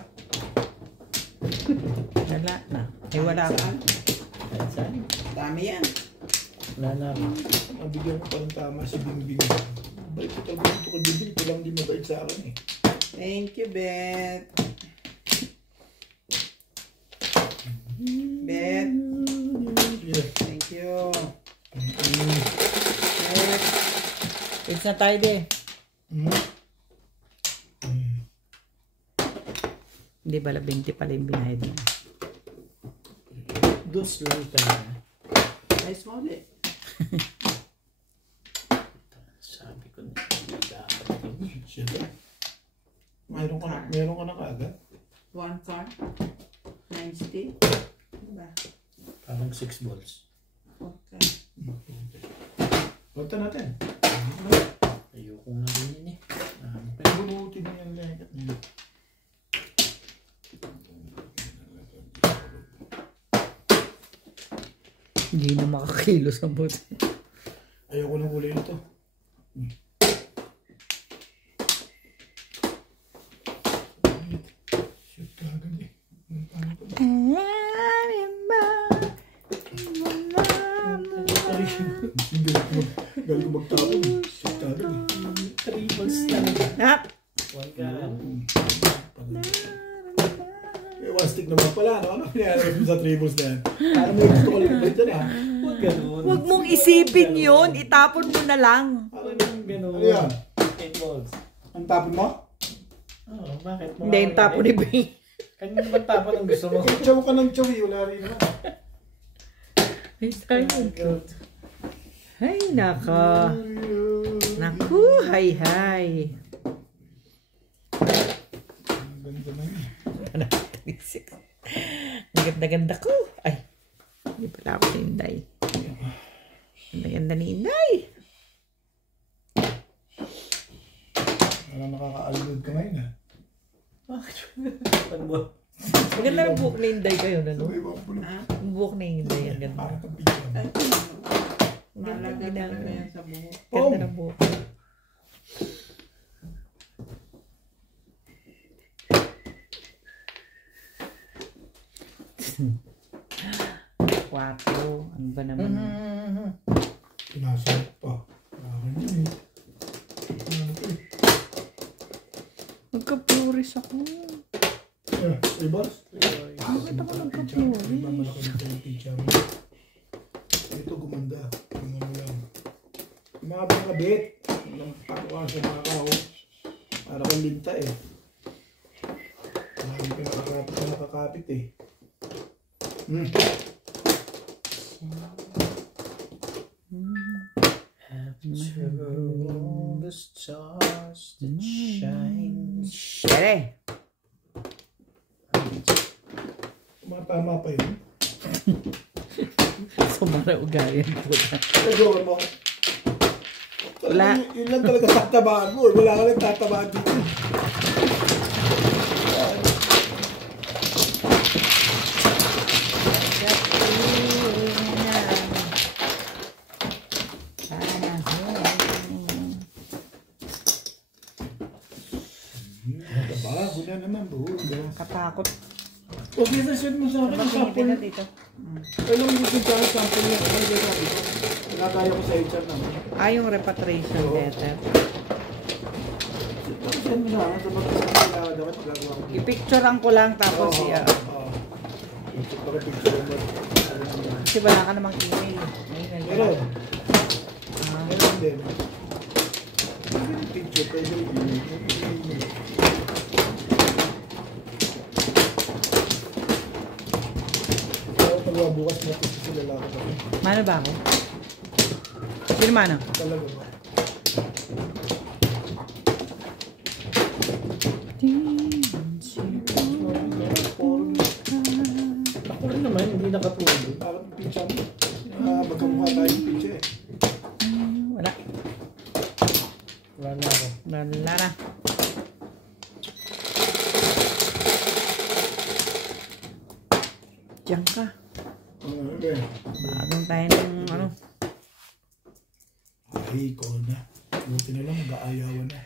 Wala na. Eh, wala pa. Saan? Kahit saan. Dami yan. Wala na. Mabigyan ko pa ng tama si Bingbing. Bait ko talaga ito kay Bingbing. Ito lang di mabait sa akin eh. Thank you, Bet. Bet. Yeah. Thank you. It's na tayo de. Hindi bala 20 pala yung binayad mo. Dos lang talaga. Nice mo ulit. Sabi ko na. Siyempre. Mayroon ka na kaagad. 1 card. 9 stick. Diba? Parang 6 balls. Okay. Punta natin. Ayoko nga rin yun eh. Pero bunutin mo yan lega. Hindi na makakilo sa bot. Ayoko nang huli ito. Shoot ka agad eh. Galing ko magtapon. Shoot ka agad eh. 3 balls talaga. Ah! 1 ka. Eh, 1 stick naman pala. Ano nangyari sa tribbles na yan? Parang may gusto ko lang dyan ah. Huwag ganun. Huwag mong isipin yun. Itapon mo na lang. Parang Ano yan? 8 volts. Ang tapon mo? Oo, bakit? Hindi, yung tapo ni Bing. Kanya naman tapon ang gusto mo. Kaya chow ka ng chow eh. Wala rin naman. Ay, tayo. Ay, nako. Naku, hay. Ang ganda na yun. Ang ganda-ganda ko. Ay, hindi pala ako si Inday. Ganda-ganda ni Inday. Parang nakaka-alload ka ngayon ah. Bakit? Ano ba? Maganda ang buhok ni Inday kayo, ano? Sabay ba ang pulo? Ang buhok ni Inday, ang ganda. Parang kang picture. Ang ganda, Malaga ganda, talaga yan sa buhok. ganda ng buhok. Kwatro. Ano ba naman? Pinasok pa. Parang yun eh. Magka-puris ako. Ribos? Bakit ako nagka-puris? Iba malaki dito yung picture mo. Ito gumanda. Tingnan mo lang. Yung mga pangabit. Walang pakuha sa mga kao. Para kang linta eh. Maraming pinakakapit na nakakapit eh. The stars that shine. Shere. Tama pa yun. Sumara ugayan po. Nagawa mo. Wala. Yun lang talaga tatabaan mo. Wala ka lang tatabaan dito. Bago na naman bro. Katakot. Huwag yung sasyon mo sa akin. Sample. dito. Alam mo gusto ka sample niya. Ano yung sabi ko? Nakakaya ko sa HR naman. Ah, yung repatriation letter. Send mo sa akin. Sa mga sa dapat magagawa ko. I-picturean ko lang tapos Pagka-picture mo. kasi wala ka namang email. Meron. Meron din. Picture. Pwede yung bukas na kasi sila lakad ako. Mano ba ako? Sino mano? Talaga ba? Ako rin naman, hindi nakatulog. Parang pincha mo. Magkamukha tayo yung pincha eh. Wala. Wala na ako. Wala na. Diyan ka. Okay. Bagong tayo ng ano. Ay, ikaw na. Buti na lang, mag-aayawan na.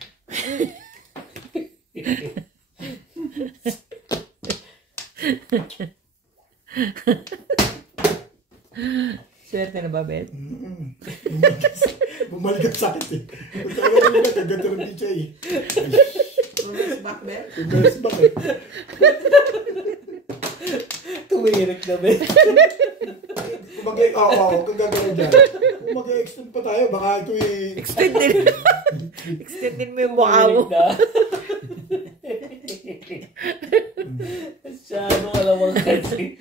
Swerte na ba, Bet? Bumalik sa akin eh. Kung talaga rin na, kaganda ng pincha eh. Rules back there. Reverse back eh. Tumirik na ba? Huwag kang gagawin dyan. Kung mag-extend pa tayo, baka ito eh. Extend din mo yung mukha mo. Masyado alamang kasi.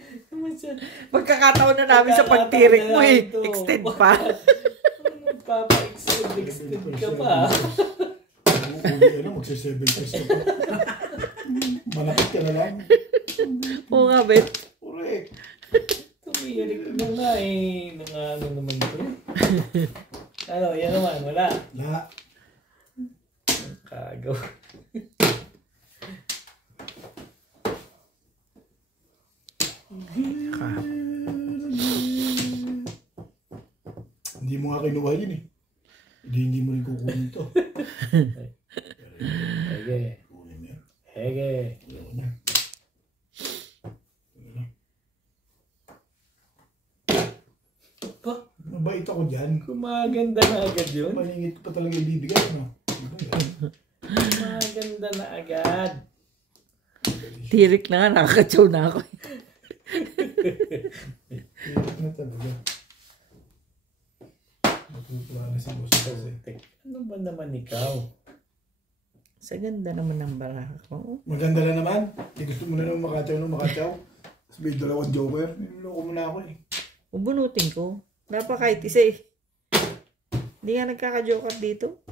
Magkakataon na namin sa pagtirik mo eh. Extend pa. Extend ka pa. Uli na, magsa-7 pesos ka pa. Malapit ka na lang. Oo nga, Bet. Correct. Tumirik na nga eh. Ano naman ito? Ano, yan naman, wala. Wala. Kagaw. Hindi mo nga kinuha yun eh. Hindi mo rin kukunin ito. Hege. Kunin mo yan. Hege. Ayaw na. Pa, Mabait ako dyan. kumaganda na agad yun. Maningit ko pa talaga ibibigay. Ano? Kumaganda na agad. Tirik na nga, nakakatsaw na ako. Hirap na talaga. Natutula na si boss kasi. Ano ba naman ikaw? Sa ganda naman ng baraka ko. Maganda na naman. Di gusto mo na naman makatsaw. Tapos may dalawang joker. Niloloko mo na ako eh. Ubunutin ko. Wala pa kahit isa eh. Hindi nga nagkaka-joker dito.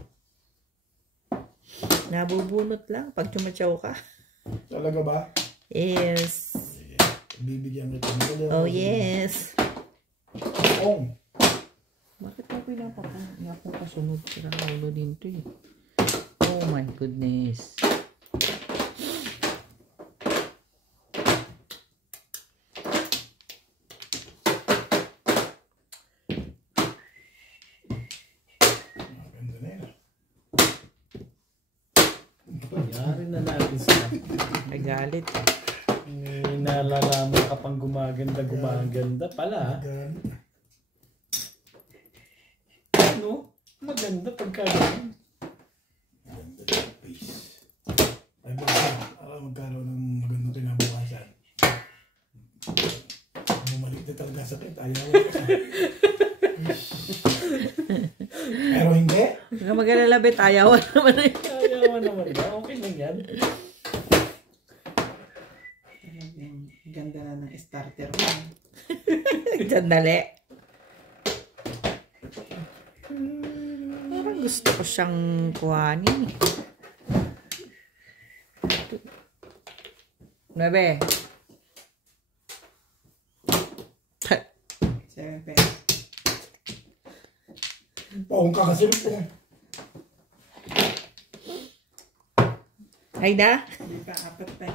Nabubunot lang pag tumatsaw ka. Talaga ba? Yes. Bibigyan kita. Oh yes. Oo. Bakit ako pinapakang kasunod sila ulo din to eh. Oh my goodness. Ganda na yun. Yari na natin sila. Nagalit. May nalalaman ka pang gumaganda pala. Ganda. Ano? Maganda pagka ganun. Ganda na face. Ay ba, magkaroon ng magandang kinabukasan. Bumalik na talaga sakit. Ayaw. Pero hindi. Huwag ka mag-alalabit. Ayawan naman eh. Ayaw naman ba? Okay lang yan. Ganda na ng starter mo. Sandali. Parang gusto ko siyang kuhanin. 9. 7 pesos. Paong kakasilip ko. Ay na? Hindi pa, 4 pa.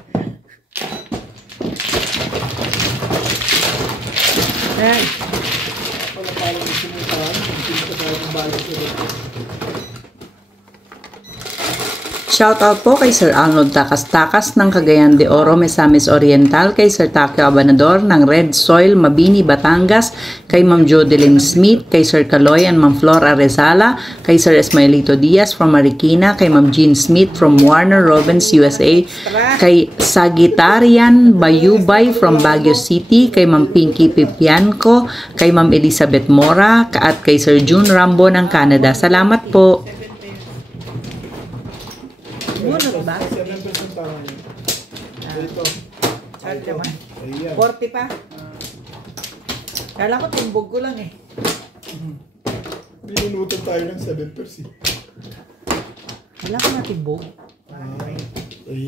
Ay. Pala parang sumutaan. Hindi ka tayo ng balance ulit. Shoutout po kay Sir Arnold Takas-Takas ng Cagayan de Oro, Misamis Oriental, kay Sir Takio Abanador ng Red Soil, Mabini, Batangas, kay Ma'am Jodeline Smith, kay Sir Caloy and Ma'am Flor Arezala, kay Sir Esmaelito Diaz from Marikina, kay Ma'am Jean Smith from Warner Robins, USA, kay Sagitarian Bayubay from Baguio City, kay Ma'am Pinky Pipianco, kay Ma'am Elizabeth Mora, at kay Sir June Rambo ng Canada. Salamat po. Bunot ba? 7% parang yun. Dito. Saan ka ba? Ayan. 40 pa? Kala ko tumbog ko lang eh. Binunutan tayo ng 7%. Wala ka natibog. Ay,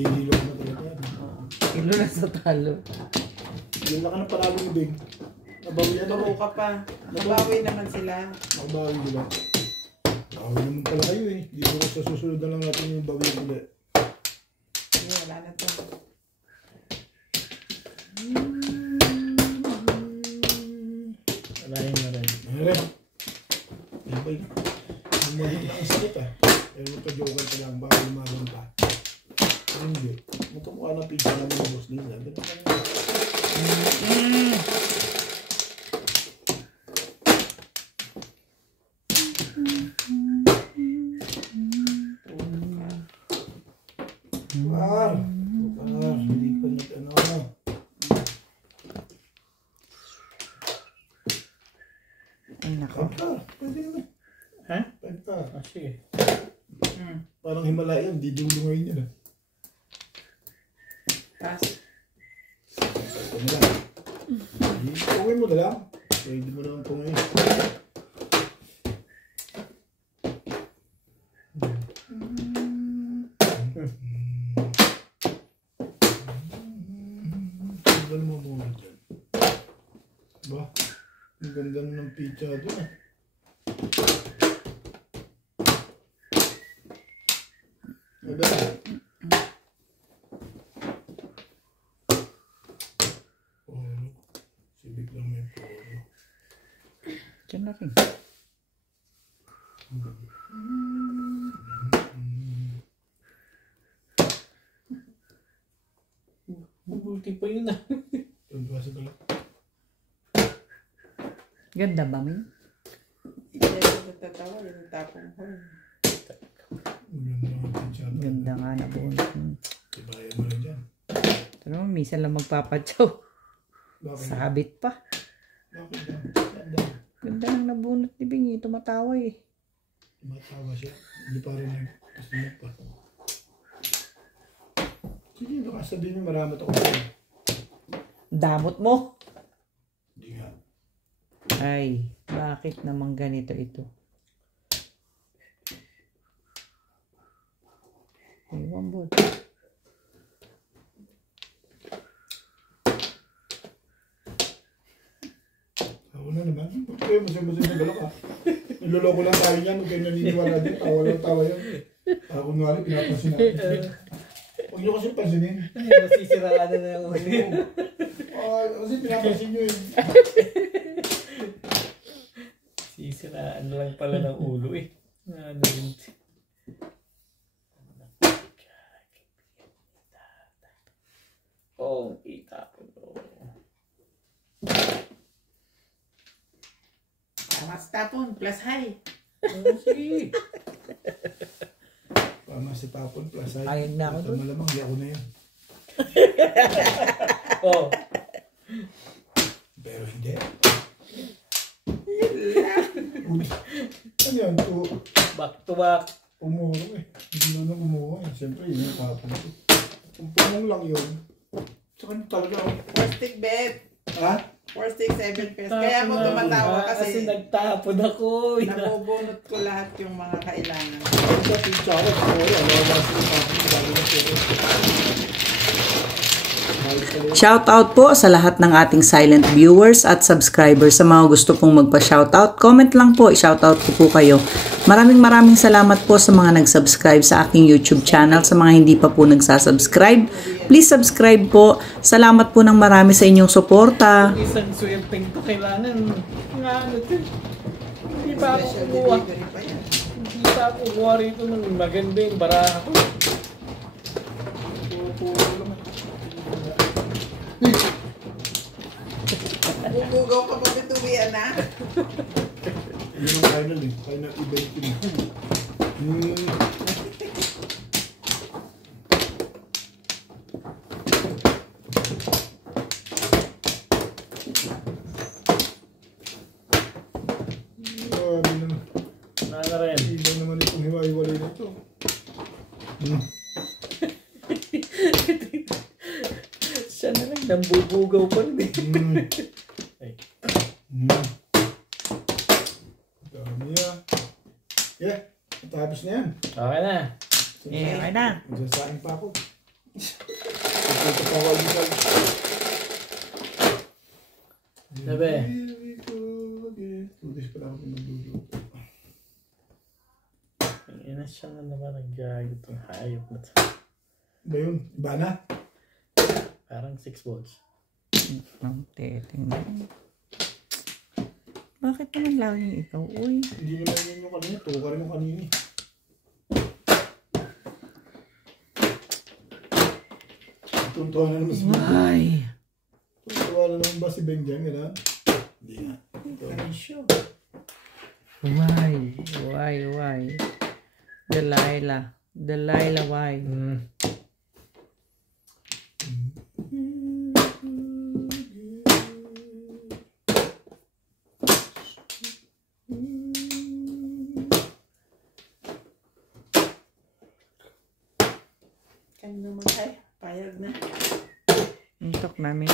hilo na talaga. Ilo na sa talo. Yun lang ka ng panalo ni Big. Nabawian ako. Turo ka pa. Nabawi naman sila. Nakabawi nila. Nakabawi naman pala kayo eh. Dito ko sa susunod na lang natin yung bawi ulit. Hindi, wala na to. Wala yun na rin. Ayan. Ayan ba yun? Bumalik na ang sakit ah. Pero magka-joker ka lang. Baka lumaban pa. Pero hindi. Matumukha ng pizza namin ng boss nila. Ganun lang. Hindi pa nit ano. Ay nako. Pagka. Pwede naman. Ha? Pagka. Ah, sige. Parang Himalayan. Di dulungayin yun ah. Pass. Ito na lang. Uwi mo na lang. Pwede mo naman pong Ano mo muna dyan? Ba? Ang ganda ng pizza doon ah. Ada. Poro. Sibig lang may poro. Diyan na rin. Mabuti pa yun ah. Doon ba sa dala? Ganda ba, Min? Hindi ako natatawa. Yung tapong ko. Ang ganda ng pizza doon. Ganda nga na bunot. Ibayan mo na dyan. Pero minsan lang magpapatsaw. Bakit? Sabit pa. Bakit yan? Ganda. Ganda lang nabunot ni Bingi. Tumatawa eh. Matawa siya. Hindi pa rin nag-gusto pa. Sige, baka sabihin mo maramat ako sa'yo. Damot mo. Hindi nga. Ay, bakit naman ganito ito? Ewan po. Ako na naman. Ba't kayo masaya-masaya na galaw ka? Niloloko lang tayo niyan. Huwag kayo naniniwala din. Tawa lang tawa yan. Ako nga rin, pinapansin natin. Huwag niyo kasi pansinin. Masisiraan na yung uli. Kasi pinapansin niyo yun. Sisiraan lang pala ng ulo eh. Ano yun? Oh, kita ko. Tama sa tapon, plus high. Sige. Pama si Tapon plus ay. Ayun na ako dun. Malamang, di ako na yan. Oh. Pero hindi. Ano yan? Back to back. Umurong eh. Hindi na nang umurong eh. Siyempre, yun yung Tapon ko. Kung pumong lang yun, saka talaga. 4 stick, babe. Ha? 4 stick, 7 pairs. Kaya ako tumatawa Kasi kasi nagtapon ako. nabubunot ko lahat yung mga kailangan. Ito si Charo. Sorry, alawa si Tapon. Dami na siya. Shoutout po sa lahat ng ating silent viewers at subscribers. Sa mga gusto pong magpa-shoutout, comment lang po, i-shoutout ko po kayo. Maraming salamat po sa mga nag-subscribe sa aking YouTube channel. Sa mga hindi pa po nagsasubscribe, please subscribe po. Salamat po ng marami sa inyong suporta. Isang swerteng to kailangan. Nga ano to. Hindi pa ako Special kumuha. delivery pa yan. Hindi pa ako kumuha rito ng maganda yung baraha ko. Bubugaw ka pa bituwian na. Yun ang final eh. Final event yun. Grabe naman. Na rin. Iba naman itong hiwa-hiwalay na ito. Siya na lang, nambubugaw pa rin eh. Ay. Dami yan. Yeah, matapos na yan. Okay na. Okay na. Magsasaing pa ako. Ito pa ako almusal. Sabi. Tulis pa lang ako nagluluto. Ina siya na naman nag-gag itong hayop na to. Ba yun? Iba na? Parang 6 volts. Ang titingnan. Bakit naman laging ikaw? Uy. Hindi naman yun yung kanina. Tuka rin yung kanina. Tuntua na naman si Benjang. Ay. Tuntua na naman ba si Benjang? Gano'n? Hindi nga. Why? Delilah, why? Kain naman tayo. Payag na. Untok namin.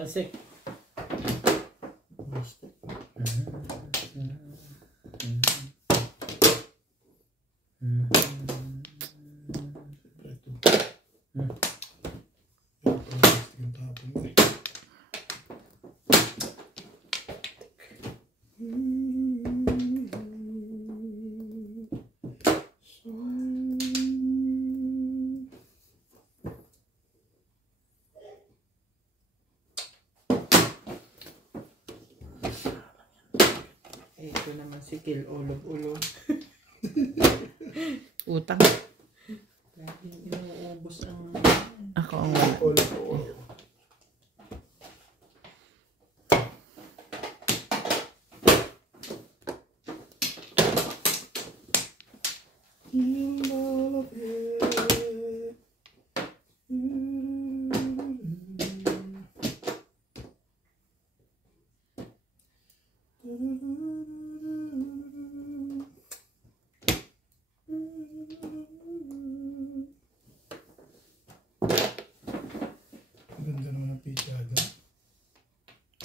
One sec. Ito naman si Kil, ulog-ulog. Utang. Laging inuubos ang... Ako ang wala.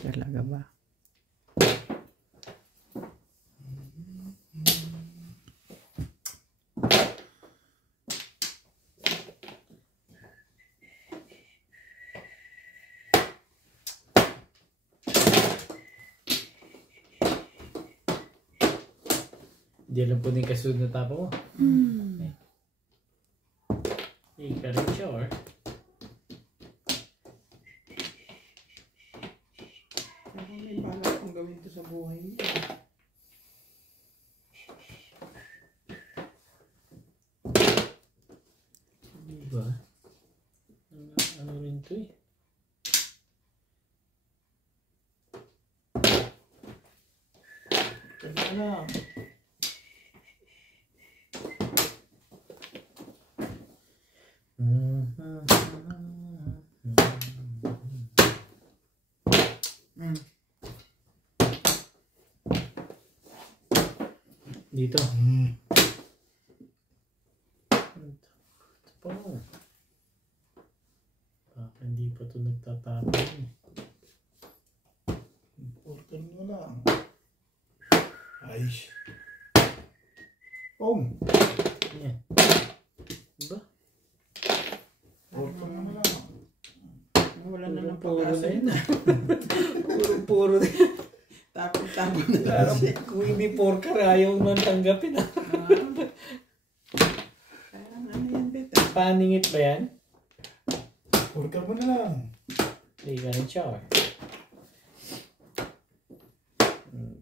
Talaga ba? Hindi alam po na yung kasunod na tapo mo. Ika rin siya or? Ako may balak kong gawin to sa buhay niya. Diba? Ano rin to eh. Kaya lang. Dito. Ito pa. Baka hindi pa ito nagtatapon eh. Porter mo lang. Ayos. Om. Yan. Diba? Porter mo lang. Wala na ng Puro pag-asa na yun. yun. Puro na yun. Tapon-tapon na lang siya. Kung hindi porker, ayaw man tanggapin ah. Kaya ano yan, Beto? Paningit ba yan? Porter mo na lang. Hindi ka rin siya or?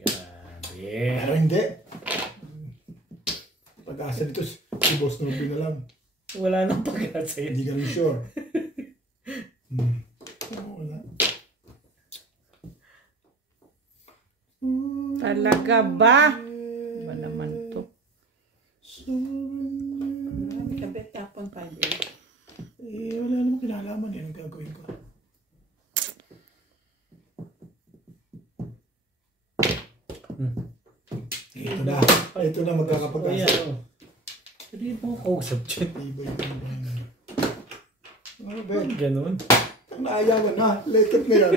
Grabe. Pero hindi. Pag-asa nito si Boss Norby na lang. Wala nang pag-asa yun. Hindi ka rin sure. Wala. Talaga ba? Ba naman to? Marami ka, Bet, tapon 5-8. Wala namang kinalaman eh. Anong gagawin ko? Ito na. Ito na magkakapag-asa. Ayan o. Hindi mo kausap dyan. Iba yung ano ba? Ba't ganun? Naayawan na. Lekot na yan.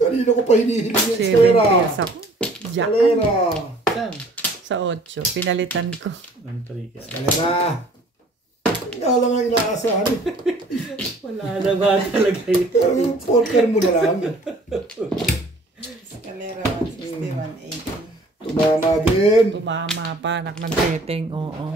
Kanino ko pa hinihiling yung 7 eskwera? pairs ako. Diyan. Eskwera. Saan? Sa 8. Pinalitan ko. Ang trika. Eskwera. Kaya lang ang inaasahan eh. Wala na ba talaga yun? Pero yung porker mo na lang. Escalera 160, 180. Tumama din. Tumama pa. Anak ng teteng. Oo.